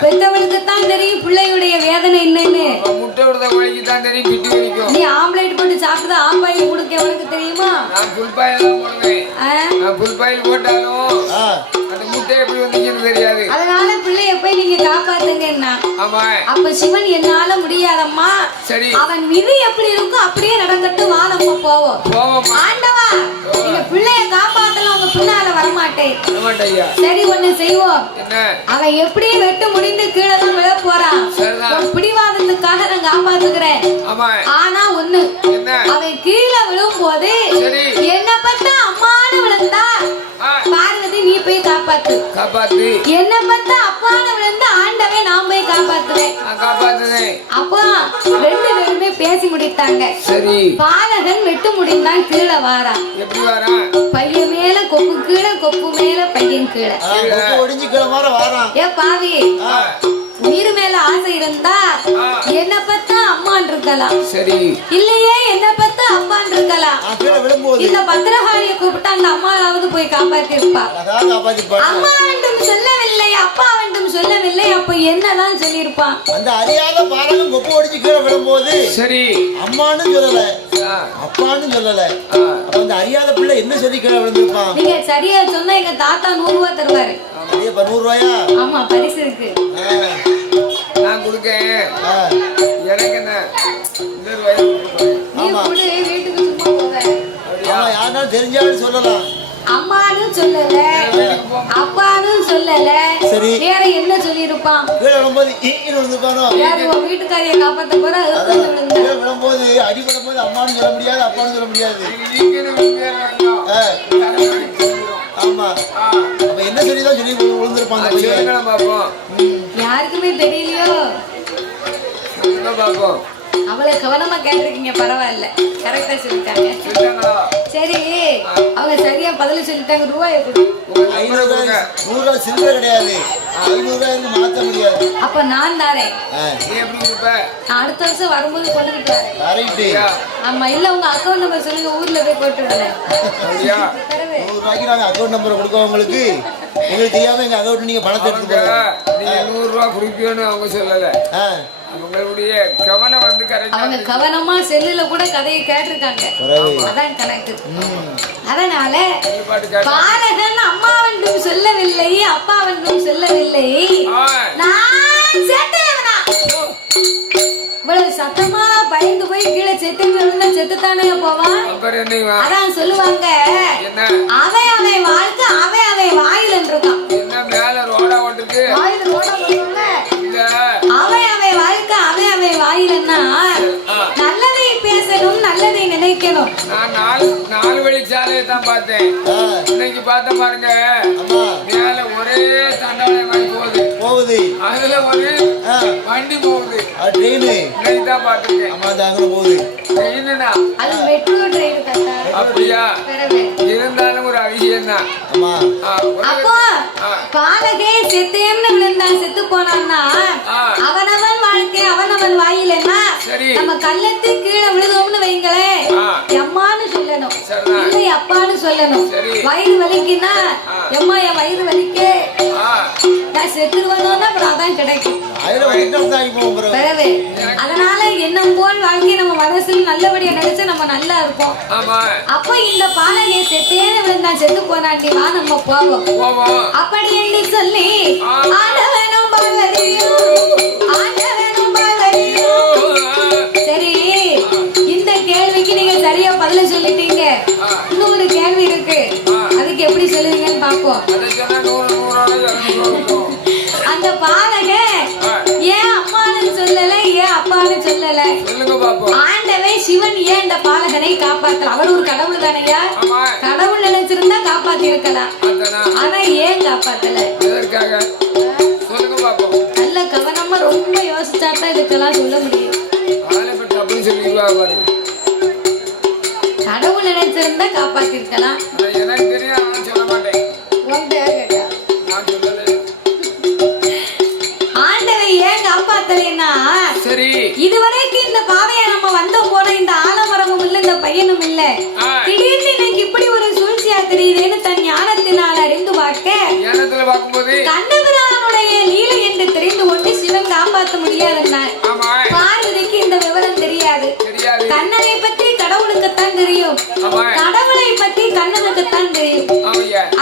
பெத்தவளுக்கு தான் தெரியும் பிள்ளையுடைய வேதனை என்னன்னு. முட்டை விடுத கோழிக்கு தான் தெரியும் கிட்டி வலிக்கும். நீ ஆம்லேட் போட்டு சாப்பிட்டு ஆம்பாயில் கொடுக்க உனக்கு தெரியுமா? நான் புல்பாயில் தான் போடுவேன். நான் புல்பாயில் போட்டாலும் அந்த முட்டை எப்படி வந்துச்சுன்னு தெரியாது. அதனால பிள்ளைய போய் நீங்க காப்பாத்துங்கன்னா. ஆமா. அப்ப சிவன் என்னால முடியாதம்மா. சரி. அவன் விதி எப்படி இருக்கோ அப்படியே நடக்கட்டும், வா நம்ம போவோம். போவோம். ஆண்டவா நீங்க பிள்ளைய காப்பாத்தலாம், உங்க பின்னால வரமாட்டேன். வரமாட்டேயா? சரி ஒண்ணு செய்வோம். என்ன? அவன் எப்படியே வெட்டு முடிந்து கீழே தான் விழ போறான். பிடிவாதத்துக்காக நான் காப்பாத்துக்கிறேன். ஆமா. ஆனா ஒண்ணு, என்ன? அவன் கீழே விழும் போது என்ன பார்த்தா அம்மானு விழுந்தா பார்வதி நீ போய் காப்பாத்து. காப்பாத்து. என்ன பார்த்தா அப்பானு விழுந்தா ஆண்டவே நான் போய் காப்பாத்துவேன். நான் காப்பாத்துவேன். அப்போ ரெண்டு பேருமே பேசி முடித்தாங்க. சரி. பாலகன் வெட்டு முடிந்தான், கீழே வாரான். எப்படி வாரான்? பையன் மேல கொப்பு கீழே, கொப்பு மேல பையன் கீழே. ஒடிஞ்சு கீழே மாற வாரான். ஏ பாவி, உயிர் மேல ஆசை இருந்தா என்ன பார்த்தா அம்மான் இருக்கலாம். சரி. இல்லையே என்ன பார்த்தா அப்பான் இருக்கலாம். இந்த பத்திரகாளிய கூப்பிட்டு அந்த அம்மாவாவது போய் காப்பாத்தி இருப்பா. அம்மா வேண்டும் சொல்லவில்லை, அப்பா வேண்டும் சொல்லவில்லை, அப்ப என்னதான் சொல்லியிருப்பான்? அந்த அறியாத பாலகம் கொப்பு ஒடிச்சு கீழே விழும்போது சரி அம்மான்னு சொல்லல, அப்பான்னு சொல்லல. அப்ப அந்த அறியாத பிள்ளை என்ன சொல்லி கீழே விழுந்திருப்பான்? நீங்க சரியா சொன்னா எங்க தாத்தா 100 ரூபாய் தருவாரு. 100 ரூபாயா? ஆமா, பரிசு இருக்கு. நான் கொடுக்கேன். எனக்கு என்ன நீ கொடு, வீட்டுக்கு சும்மா போக. யாருனாலும் தெரிஞ்சாலும் சொல்லலாம். அம்மானும் சொல்லல, அப்பானும் சொல்லல, சரி. வேற என்ன சொல்லிருப்பான்? கீழே விழும்போது விழுந்துப்பானோ? யாரு உன் வீட்டுக்காரிய காப்பாத்த போற? கீழே விழும்போது அடிபடும் போது அம்மான்னு சொல்ல முடியாது, அப்பான்னு சொல்ல முடியாது. ஆமா. அப்ப என்ன சொல்லிதான் சொல்லி விழுந்திருப்பாங்க? யாருக்குமே தெரியலையோ? பாப்போம். அவளை கவனமா கேட்டிருக்கீங்க, பரவாயில்ல, கரெக்டா சொல்லிட்டாங்க. சரி, அவங்க சரியா பதில் சொல்லிட்டாங்க. ரூபாய் கொடு. 500 ரூபாய் சில்லறை கிடையாது, 500 ரூபாய்க்கு மாத்த முடியாது. அப்ப நான் தாரேன். நீ எப்படி கொடுப்ப? நான் அடுத்த வருஷம் வரும்போது கொண்டுகிட்டு வரேன். ஆமா, இல்ல உங்க அக்கௌண்ட் நம்பர் சொல்லுங்க, ஊர்ல போய் போட்டு விடுறேன். 100 ரூபாய்க்கு நாங்க அக்கௌண்ட் நம்பர் கொடுக்கோம் உங்களுக்கு. எங்களுக்கு தெரியாம எங்க அக்கௌண்ட் நீங்க பணத்தை எடுத்து நீங்க 100 ரூபாய் குடிக்கணும்னு அவங்க சொல்லல. அவங்களுடைய கவனம் வந்து அவங்க கவனமா செல்லுல கூட கதையை கேட்டிருக்காங்க. அதான் கணக்கு. அதனால பாலகன் அம்மா வேண்டும் சொல்லவில்லை, அப்பா வேண்டும் சொல்லவில்லை, நான் செத்தேனா. இவ்வளவு சத்தமா பயந்து போய் கீழே செத்துத்தானே போவான். அதான் சொல்லுவாங்க, அவன் அவன் வாழ்க்கை அவன் அவன் வாயில இருக்கான். வாயில ரோட அவன் அவன் வாழ்க்கை அவன் அவன் வாயிலன்னா நல்லதை பேசணும், நல்லதை நினைக்கணும். நான் 4 வழி சாலையை தான் பார்த்தேன். இன்னைக்கு பார்த்த பாருங்க, மேல ஒரே தண்டனை மாதிரி போகுது, அதுல ஒரு வண்டி போகுது. இன்னைக்கு தான் பார்த்துருக்கேன். அது மெட்ரோ ட்ரெயின். அப்படியா? இருந்தாலும் ஒரு அதிசயம் தான். அப்போ பாலகே செத்தேன்னு விழுந்தான், செத்து போனான்னா அவனவன் வாழ்க்கை அவனவன் வாயிலன்னா நம்ம கள்ளத்து கீழே விழுதோம்னு வைங்களேன், எம்மான்னு சொல்லணும், இல்லை அப்பான்னு சொல்லணும். வயிறு வலிக்குன்னா எம்மா என் வயிறு வலிக்கு நான் செத்துருவனோன்னா அப்புறம் அதான் கிடைக்கும். அதனால எண்ணம் போல் வாழ்க்கை நம்ம மனசுல நல்லபடியா நினைச்சு நம்ம நல்லா இருப்போம். அப்போ இந்த பாலகை செத்தேன்னு விழுந்தான், செத்து போனாண்டி, வா நம்ம போவோம். அப்படி என்று சொல்லி ஆண்டவனும் பார்வதியும் ஆண்டவனும் பார்வதியும். சரி, இந்த கேள்விக்கு நீங்க சரியா பதில சொல்லிட்டீங்க. இன்னொரு கேள்வி இருக்கு, அதுக்கு எப்படி சொல்லுவீங்கன்னு பாப்போம். அந்த பாலகை ஏன் அம்மான்னு சொல்லல, ஏன் அப்பான்னு சொல்லல? ஆண்டவே சிவன் ஏன் இந்த பாலகனை காப்பாத்தல? அவர் ஒரு கடவுள் தானையா? கடவுள் நினைச்சிருந்தா காப்பாத்தி இருக்கலாம். ஆனா ஏன் காப்பாத்தல? யோசிச்சாதான் இதுக்கெல்லாம் சொல்ல முடியும். கடவுள் நினைச்சிருந்தா காப்பாத்திருக்கலாம். எனக்கு தெரியும், சொல்ல மாட்டேன். ஆண்டவை ஏன் காப்பாத்தலைன்னா, சரி இதுவரைக்கும் இந்த பாதையை நம்ம வந்த போன இந்த ஆலமரமும் இல்ல, இந்த பையனும் இல்ல, திடீர்னு இன்னைக்கு இப்படி ஒரு சூழ்ச்சியா தெரியுதுன்னு தன் ஞானத்தினால் அறிந்து பார்க்கும்போது கண்ணபிரானுடைய லீலை என்று தெரிந்து கொண்டு சிவன் காப்பாற்ற முடியாதுன்னார். பார்வதிக்கு இந்த விவரம் தெரியாது. கண்ணனை பற்றி கடவுளுக்குத்தான் தெரியும், கடவுளை பற்றி கண்ணனுக்குத்தான் தெரியும்.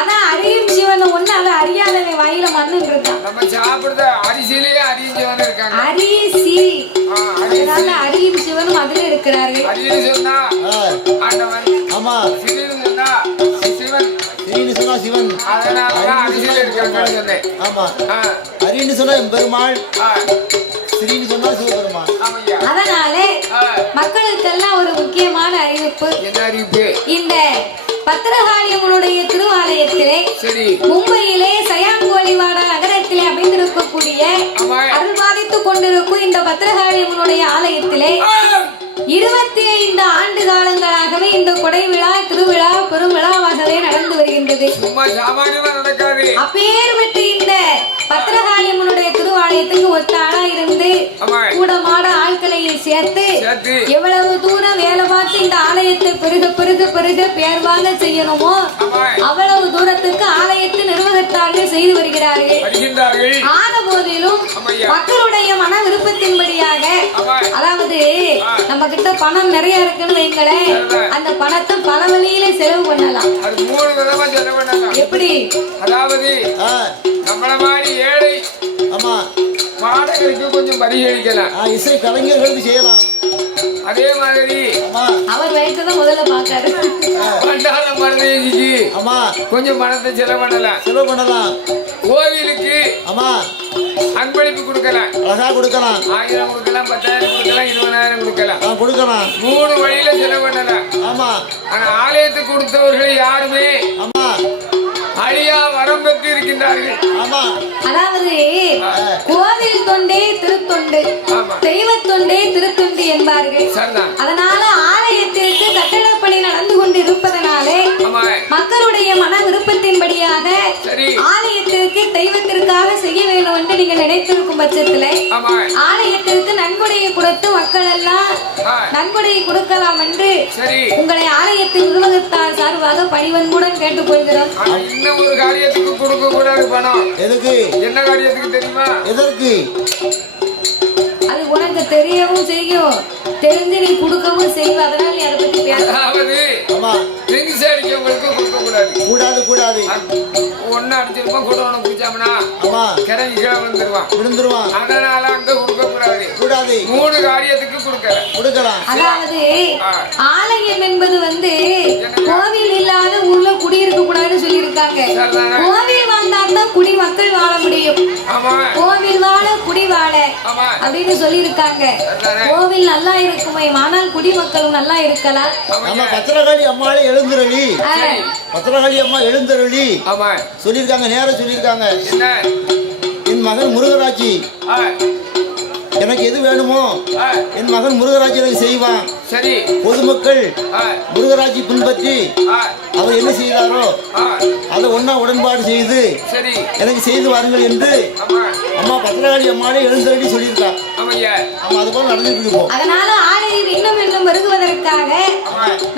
அதான் அறியும் சிவன் ஒண்ணு, அதை அறியாதவன் வாயில மண்ணுன்றான். அரிசி அதனால அறியும் சிவனும் அதுல இருக்கிறார்கள். சிவன் பெருமாள், அதனால மக்களுக்கெல்லாம் ஒரு முக்கியமான அறிவிப்பு. இந்த பத்திரகாளியம்மனுடைய திருவாலயத்திலே மும்பையிலே சயாங்கோலிவாடா நகரத்திலே அமைந்திருக்கக்கூடிய அருள் பாதித்துக் கொண்டிருக்கும் இந்த பத்திரகாளியம்மனுடைய ஆலயத்திலே 25 ஆண்டு காலங்களாகவே இந்த கொடை விழா திருவிழா பெருவிழாவாகவே நடந்து வருகின்றது. அப்பேற்பட்டு இந்த பத்திரகாளியம்மனுடைய திருவாலயத்துக்கு ஒத்த ஆளா இருந்து கூடமாட ஆட்களை சேர்த்து எவ்வளவு தூரம் வேலை பார்த்து இந்த ஆலயத்தை பெருக பெருக பெருக பேர்வாங்க செய்யணுமோ அவ்வளவு தூரத்துக்கு ஆலயத்தை நிர்வாகத்தார்கள் செய்து வருகிறார்கள். ஆன போதிலும் மக்களுடைய மன விருப்பத்தின்படியாக, அதாவது நம்ம கிட்ட பணம் நிறைய இருக்குன்னு வைங்களேன், அந்த பணத்தை பல வழியில செலவு பண்ணலாம். எப்படி? அதாவது நம்மள மாதிரி ஏழை பாடகருக்கு கொஞ்சம் பரிசீலிக்கலாம், இசை கலைஞர்களுக்கு செய்யலாம். அதே மாதிரி அவர் வயிற்றுதான் முதல்ல பாக்காரு. கொஞ்சம் பணத்தை செலவு பண்ணலாம். கோவிலுக்கு அன்பளிப்பு கொடுக்கலாம், அழகா கொடுக்கலாம். 1000 கொடுக்கலாம், 10,000 கொடுக்கலாம், 20,000 கொடுக்கலாம். 3 வழியில செலவு பண்ணலாம். ஆனா ஆலயத்துக்கு கொடுத்தவர்கள் யாருமே அழியா வரம் பெற்று இருக்கின்றார்கள். அதாவது கோவில் தொண்டே திருத்தொண்டு, தெய்வ தொண்டே திருத்தொண்டு என்பார்கள். அதனால ஆலயத்திற்கு கட்டடப்பணி நடந்து கொண்டு இருப்பதனாலே மக்களுடைய மன விருப்பத்தின்படியாக ஆலயத்திற்கு தெய்வத்திற்காக செய்ய வேண்டும் என்று நீங்கள் நினைத்திருக்கும் பட்சத்தில் ஆலயத்திற்கு நன்கொடையை கொடுத்து மக்கள் எல்லாம் நன்கொடையை கொடுக்கலாம் என்று உங்களை ஆலயத்தின் நிர்வாகத்தார் சார்பாக பணிவன்புடன் கேட்டுக்கொள்கிறோம். இன்னும் ஒரு காரியத்துக்கு கொடுக்க கூடாது பணம். எதுக்கு? என்ன காரியத்துக்கு தெரியுமா? எதற்கு? அது உனக்கு தெரியவும் செய்யும், தெரிஞ்சு நீ கொடுக்கவும் செய்வ. அதனால நீ அதை பத்தி பேச. ட்ரிங்க்ஸ் அடிக்கவங்களுக்கு கொடுக்க கூடாது. கூடாது. ஒன்னு அடிச்சிருப்போம், கூட குடிச்சாமனா கிறங்கி கீழே விழுந்துருவான். அதனால அங்க கொடுக்க கூடாது. 3 காரியத்துக்கு கொடுக்கலாம். அதாவது ஆலயம் என்பது வந்து கோவில் இல்லாத ஊர்ல குடியிருக்க கூடாதுன்னு சொல்லியிருக்காங்க. கோவில் வாழ்ந்தால்தான் குடி மக்கள் வாழ முடியும். கோவில் வாழ குடி வாழ அப்படின்னு சொல்லியிருக்காங்க. கோவில் நல்லா இருக்குமே, ஆனால் குடிமக்களும் நல்லா இருக்கலாம். பத்திரகாளி அம்மாளே எழுந்துருளி, பத்திரகாளி அம்மா எழுந்துருளி சொல்லியிருக்காங்க. நேரம் சொல்லியிருக்காங்க, என் மகன் முருகராட்சி எனக்கு எது வேணுமோ என் மகன் முருகராஜ் எனக்கு செய்வான். சரி, பொதுமக்கள் முருகராஜை பின்பற்றி அவர் என்ன செய்தாரோ அதை ஒன்னா உடன்பாடு செய்து எனக்கு செய்து வாருங்கள் என்று அம்மா பத்திரகாளி அம்மாளே எழுந்தருளி சொல்லியிருக்காங்க. அது போல நடந்துட்டு இருக்கோம். அதனால ஆலயம் இன்னும் இன்னும் வருகுவதற்காக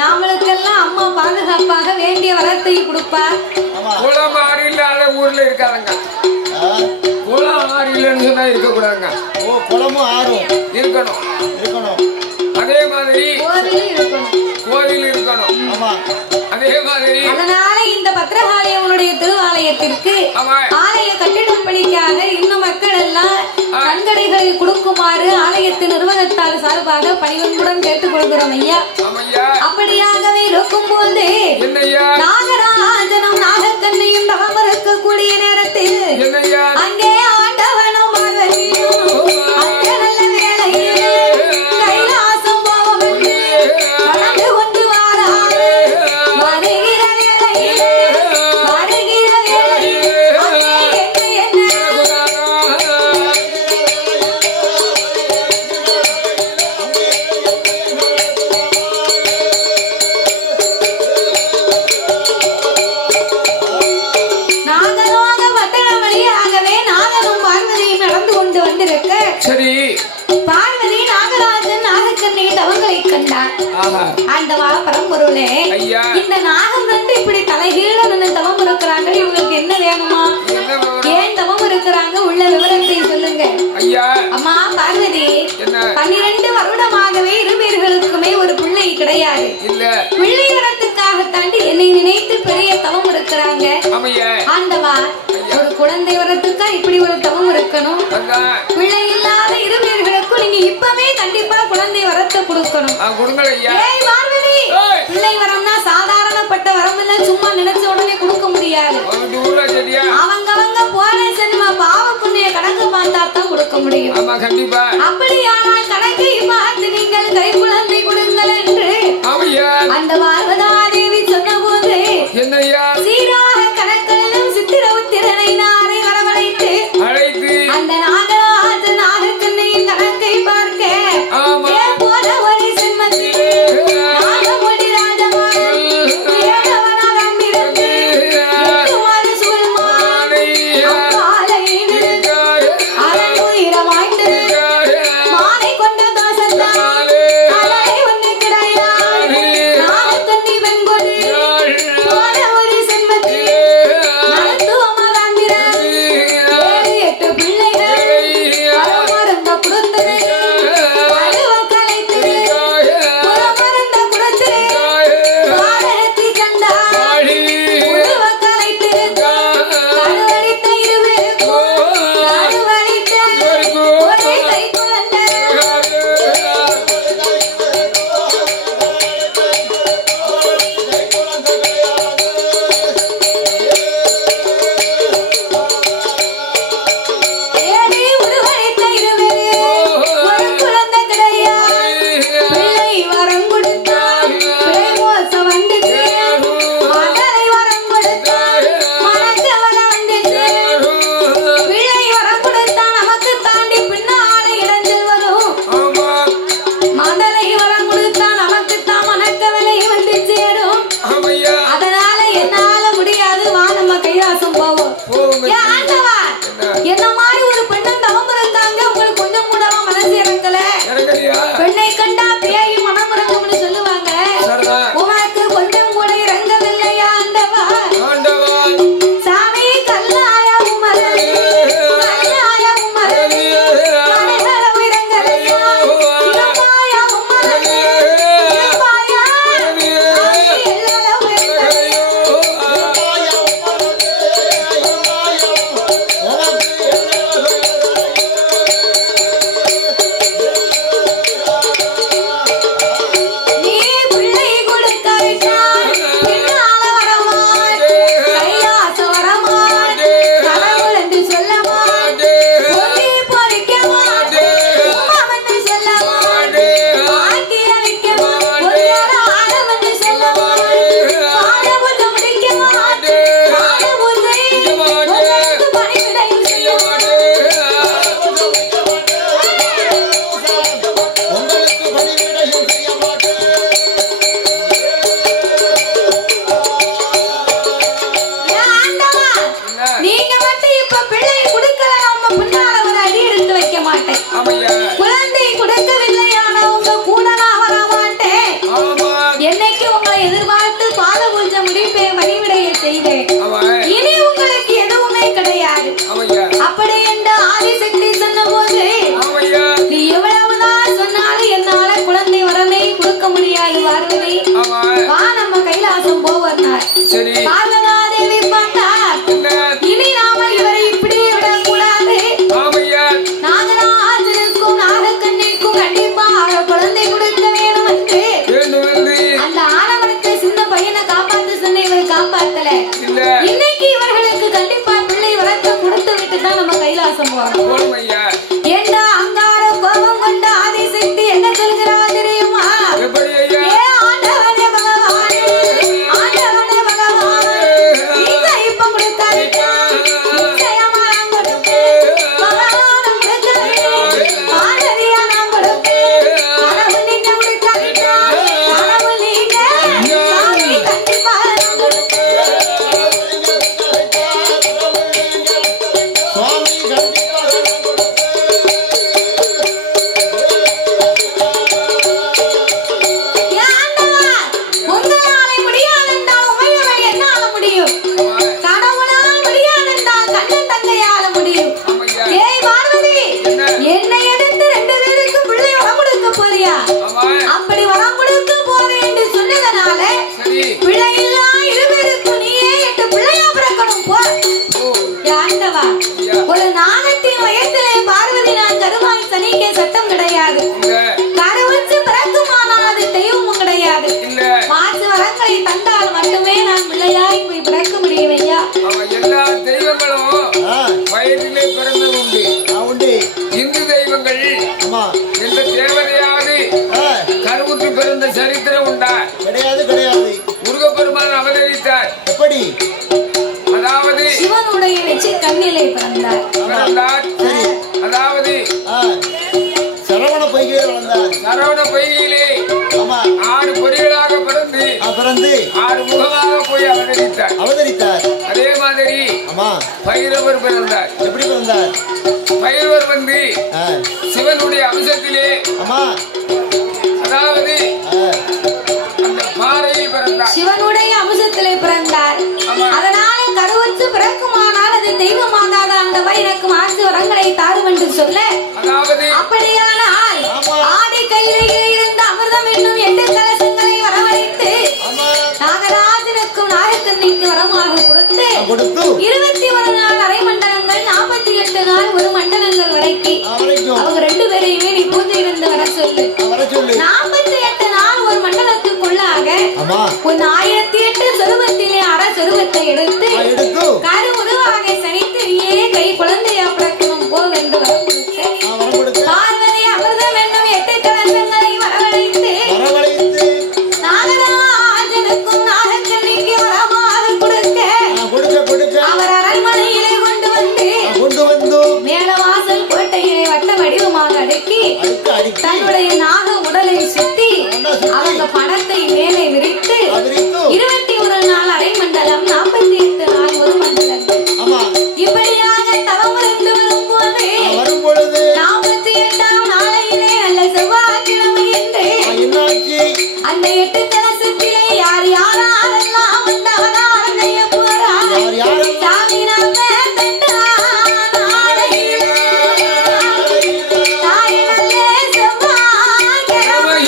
நாமளுக்கெல்லாம் அம்மா பாதுகாப்பாக வேண்டிய வரத்தை கொடுப்பார். குளம் ஆறு இல்லாத ஊர்ல இருக்காங்க. குளம் ஆறு இல்லைன்னு சொன்னா இருக்க கூடாதுங்க. குளமும் ஆறும் இருக்கணும். அதே மாதிரி கோவில் இருக்கணும். அதே மாதிரி அதனால இந்த பத்திரகாளியம்மனுடைய திருவாலயத்திற்கு ஆலய கட்டிடம் பணிக்காக இன்னும் மக்கள் எல்லாம் நன்கொடைகளை கொடுக்குமாறு ஆலயத்தின் நிர்வாகத்தார் சார்பாக பணிவன்புடன் கேட்டுக்கொள்கிறோம் ஐயா. அப்படியாகவே இருக்கும் போது நாகராஜனும் நாகக்கண்ணையும் தவம் இருக்கக்கூடிய நேரத்தில் அங்கே ஆண்டவனும் அங்கே நல்ல வேலையில் கைலாசம் போவோம் நடந்து கொண்டு சரி. பார்வதி நாகராஜன் நாகக்கண்ணி தவங்களை கண்டார். ஆண்டவா பரம்பொருளே, இந்த நாகம் ரெண்டு இப்படி தலைகீழ நின்று தவம் இருக்கிறாங்க. இவங்களுக்கு என்ன வேணுமா? ஏன் தவம் இருக்கிறாங்க? உள்ள விவரத்தை சொல்லுங்க. அம்மா பார்வதி, 12 வருடமாகவே இருவர்களுக்குமே ஒரு பிள்ளை கிடையாது. பிள்ளை வரத்துக்காக தாண்டி என்னை நினைத்து பெரிய தவம் இருக்கிறாங்க. ஆண்டவா, ஒரு குழந்தை வரத்துக்கா இப்படி ஒரு தவம் இருக்கணும்? பிள்ளை இல்லாத இருவர்களுக்கும் நீங்க இப்பவே கண்டிப்பா குழந்தை வரத்தை கொடுக்கணும். ஏய் பார்வதி, பிள்ளை வரம்னா சாதாரணப்பட்ட வரம் இல்ல, சும்மா நினைச்ச உடனே கொடுக்க முடியாது. அவங்க போன சென்ம பாவ புண்ணிய கணக்கு பார்த்தா தான் கொடுக்க முடியும். அப்படியானால் கணக்கை பார்த்து நீங்கள் கை குழந்தை கொடுங்கள் என்று அந்த பார்வதாதேவி சொன்ன போது சீராக கணக்கெல்லாம் சித்திர உத்திரனை நாரை வரவழைத்து அந்த நாகராஜ நாகக்கண்ணையின் கணக்கை பார்க்க போல ஒரு சிம்மத்திலே நாகமொழி ராஜமான் தேவவனம் இருந்து எட்டுமாறு சுவல்மானை அம்பாலை விழுந்து அதன் உயிரமாய்த்து மாலை கொண்ட தோசத்தான் அலை ஒன்று கிடையாது நாகக்கண்ணி சரவண பொய்கையிலே ஆமா 6 பொறிகளாக பிறந்து பிறந்து 6 முகமாக போய் அவதரித்தார். அதே மாதிரி ஆமா பைரவர் பிறந்தார். எப்படி பிறந்தார்? பைரவர் வந்து சிவனுடைய அம்சத்திலே ஆமா அதாவது அந்த பாறையில் பிறந்தார். சிவனுடைய அம்சத்திலே பிறந்தார். அதனால கருவற்று பிறக்குமானால் அது தெய்வமாகாத ஆண்டவர் எனக்கு ஆசி வரங்களை தாரும் என்று சொல்ல, அதாவது அப்படியானால் ஆடி கையிலே இருந்த அமிர்தம் என்னும் 8 கலசங்களை வரவழைத்து நாகராஜனுக்கும் நாகக்கண்ணிக்கு வரமாக கொடுத்து 21 நாள் அரை மண்டலங்கள் 48 நாள் ஒரு மண்டலங்கள் வரைக்கும் அவங்க 2 பேரையுமே நீ பூஜை இருந்து வர சொல்லு. 48 நாள் ஒரு மண்டலத்துக்குள்ளாக 1008 சொருபத்திலே அரை சொருபத்தை எடுத்து கரு உருவாக சனித்து நீயே கை குழந்தையா பிறக்கணும் போ என்று வரம் கொடுத்து பார்வதி அமிர்தம் என்னும் 8 கலசங்களை வரவழைத்து நாகராஜனுக்கும் நாகக்கண்ணிக்கு வரமாக கொடுக்க அவர் அரண்மனையிலே கொண்டு வந்து மேலவாசல் கோட்டையிலே வட்ட வடிவமாக அடுக்கி தன்னுடைய நாக உடலை சுத்தி அவங்க பணத்தை மேலே விரித்து 21 நாள் அரை மண்டலம் 48 நாள் ஒரு மண்டலம் இப்படியாக தவம் இருந்து வரும்போது 48ஆம் நாளையிலே நல்ல செவ்வாய்க்கிழமை என்று அந்த 8 கலசத்திலே யார் யாரெல்லாம் வந்தவனார் செய்ய போறார் சாமி நாம தாய் நல்ல செவ்வாய்க்கிழமை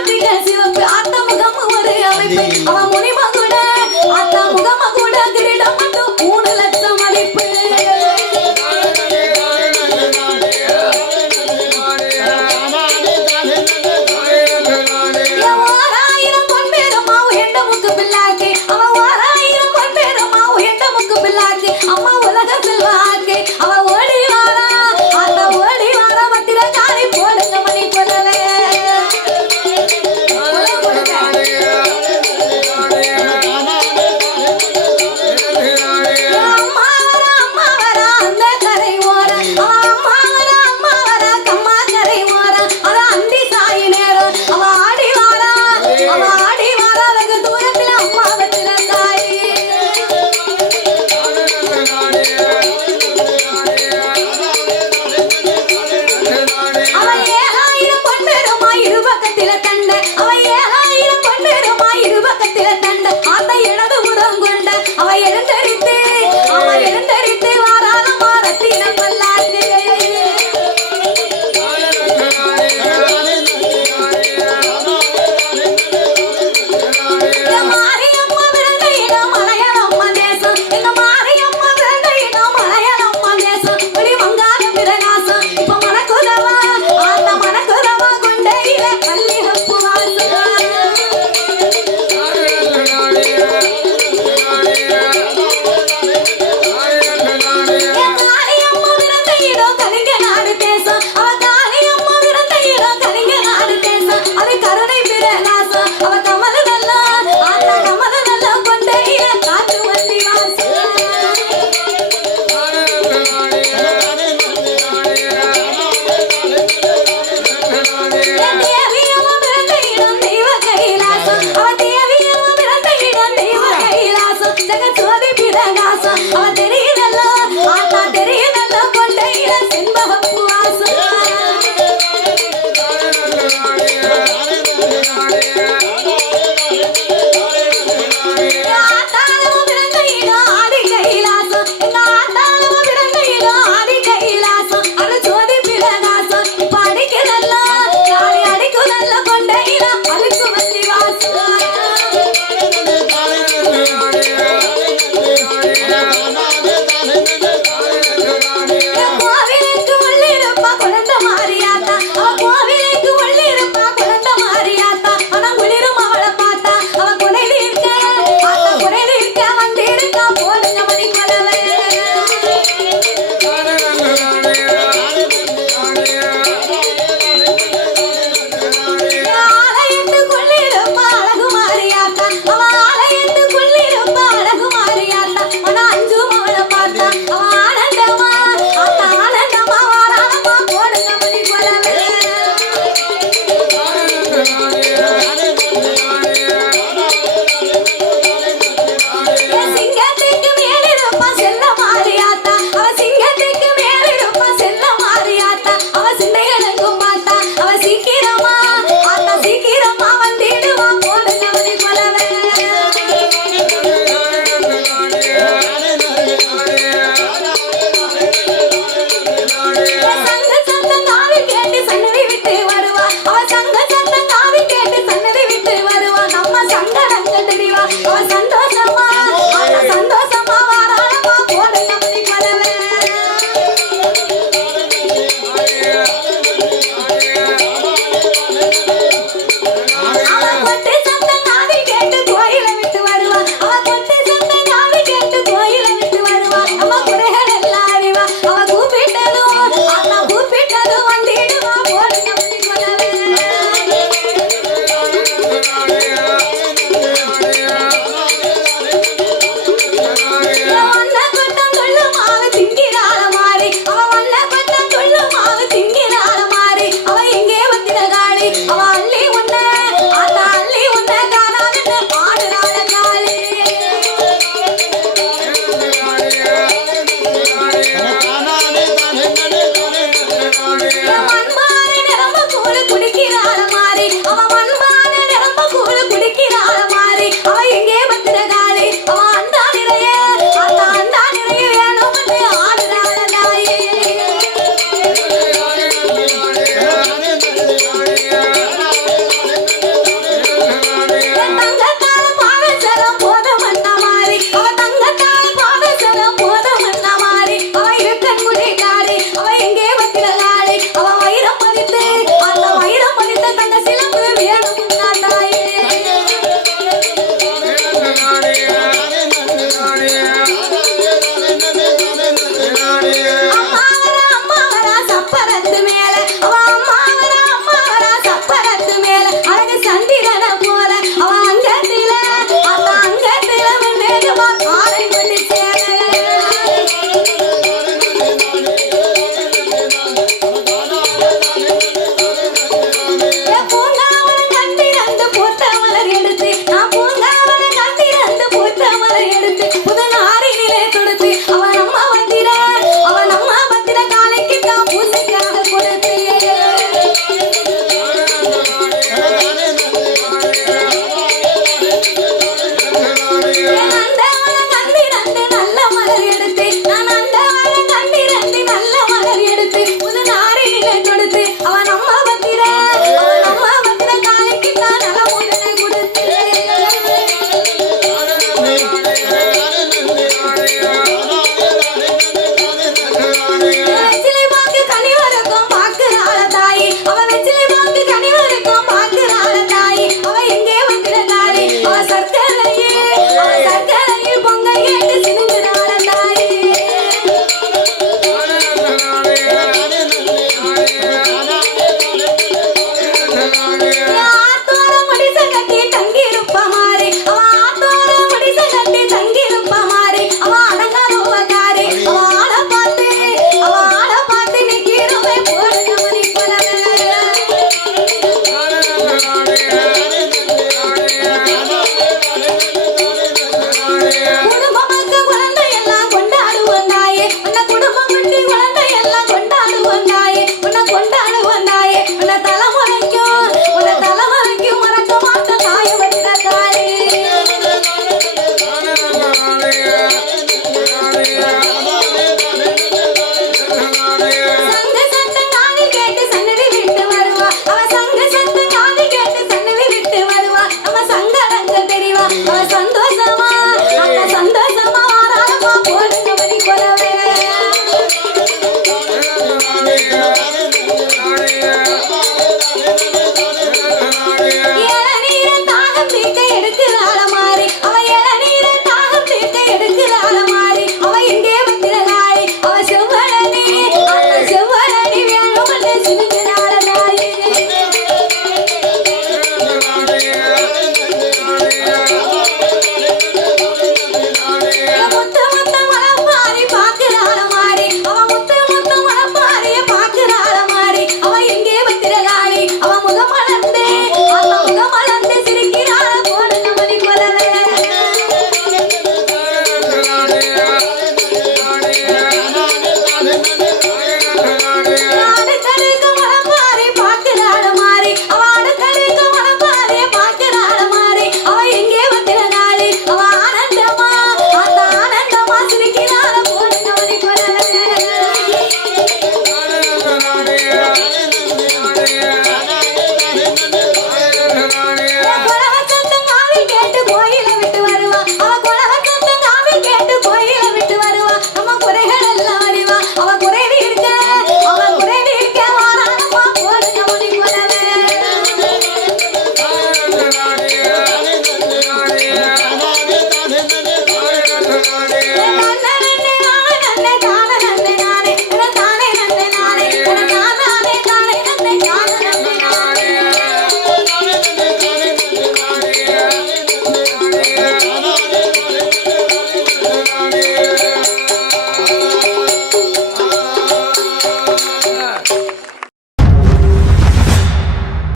குத்திக்க சிவப்பு அத்த முகம் ஒரு அமைப்பு அவன் முனிமா கூட அத்த முகமா கூட கிரீடம் மட்டும் 3 லட்சம் மதிப்பு அவன் 7000 பொன் பெருமா இரு பக்கத்தில தண்டை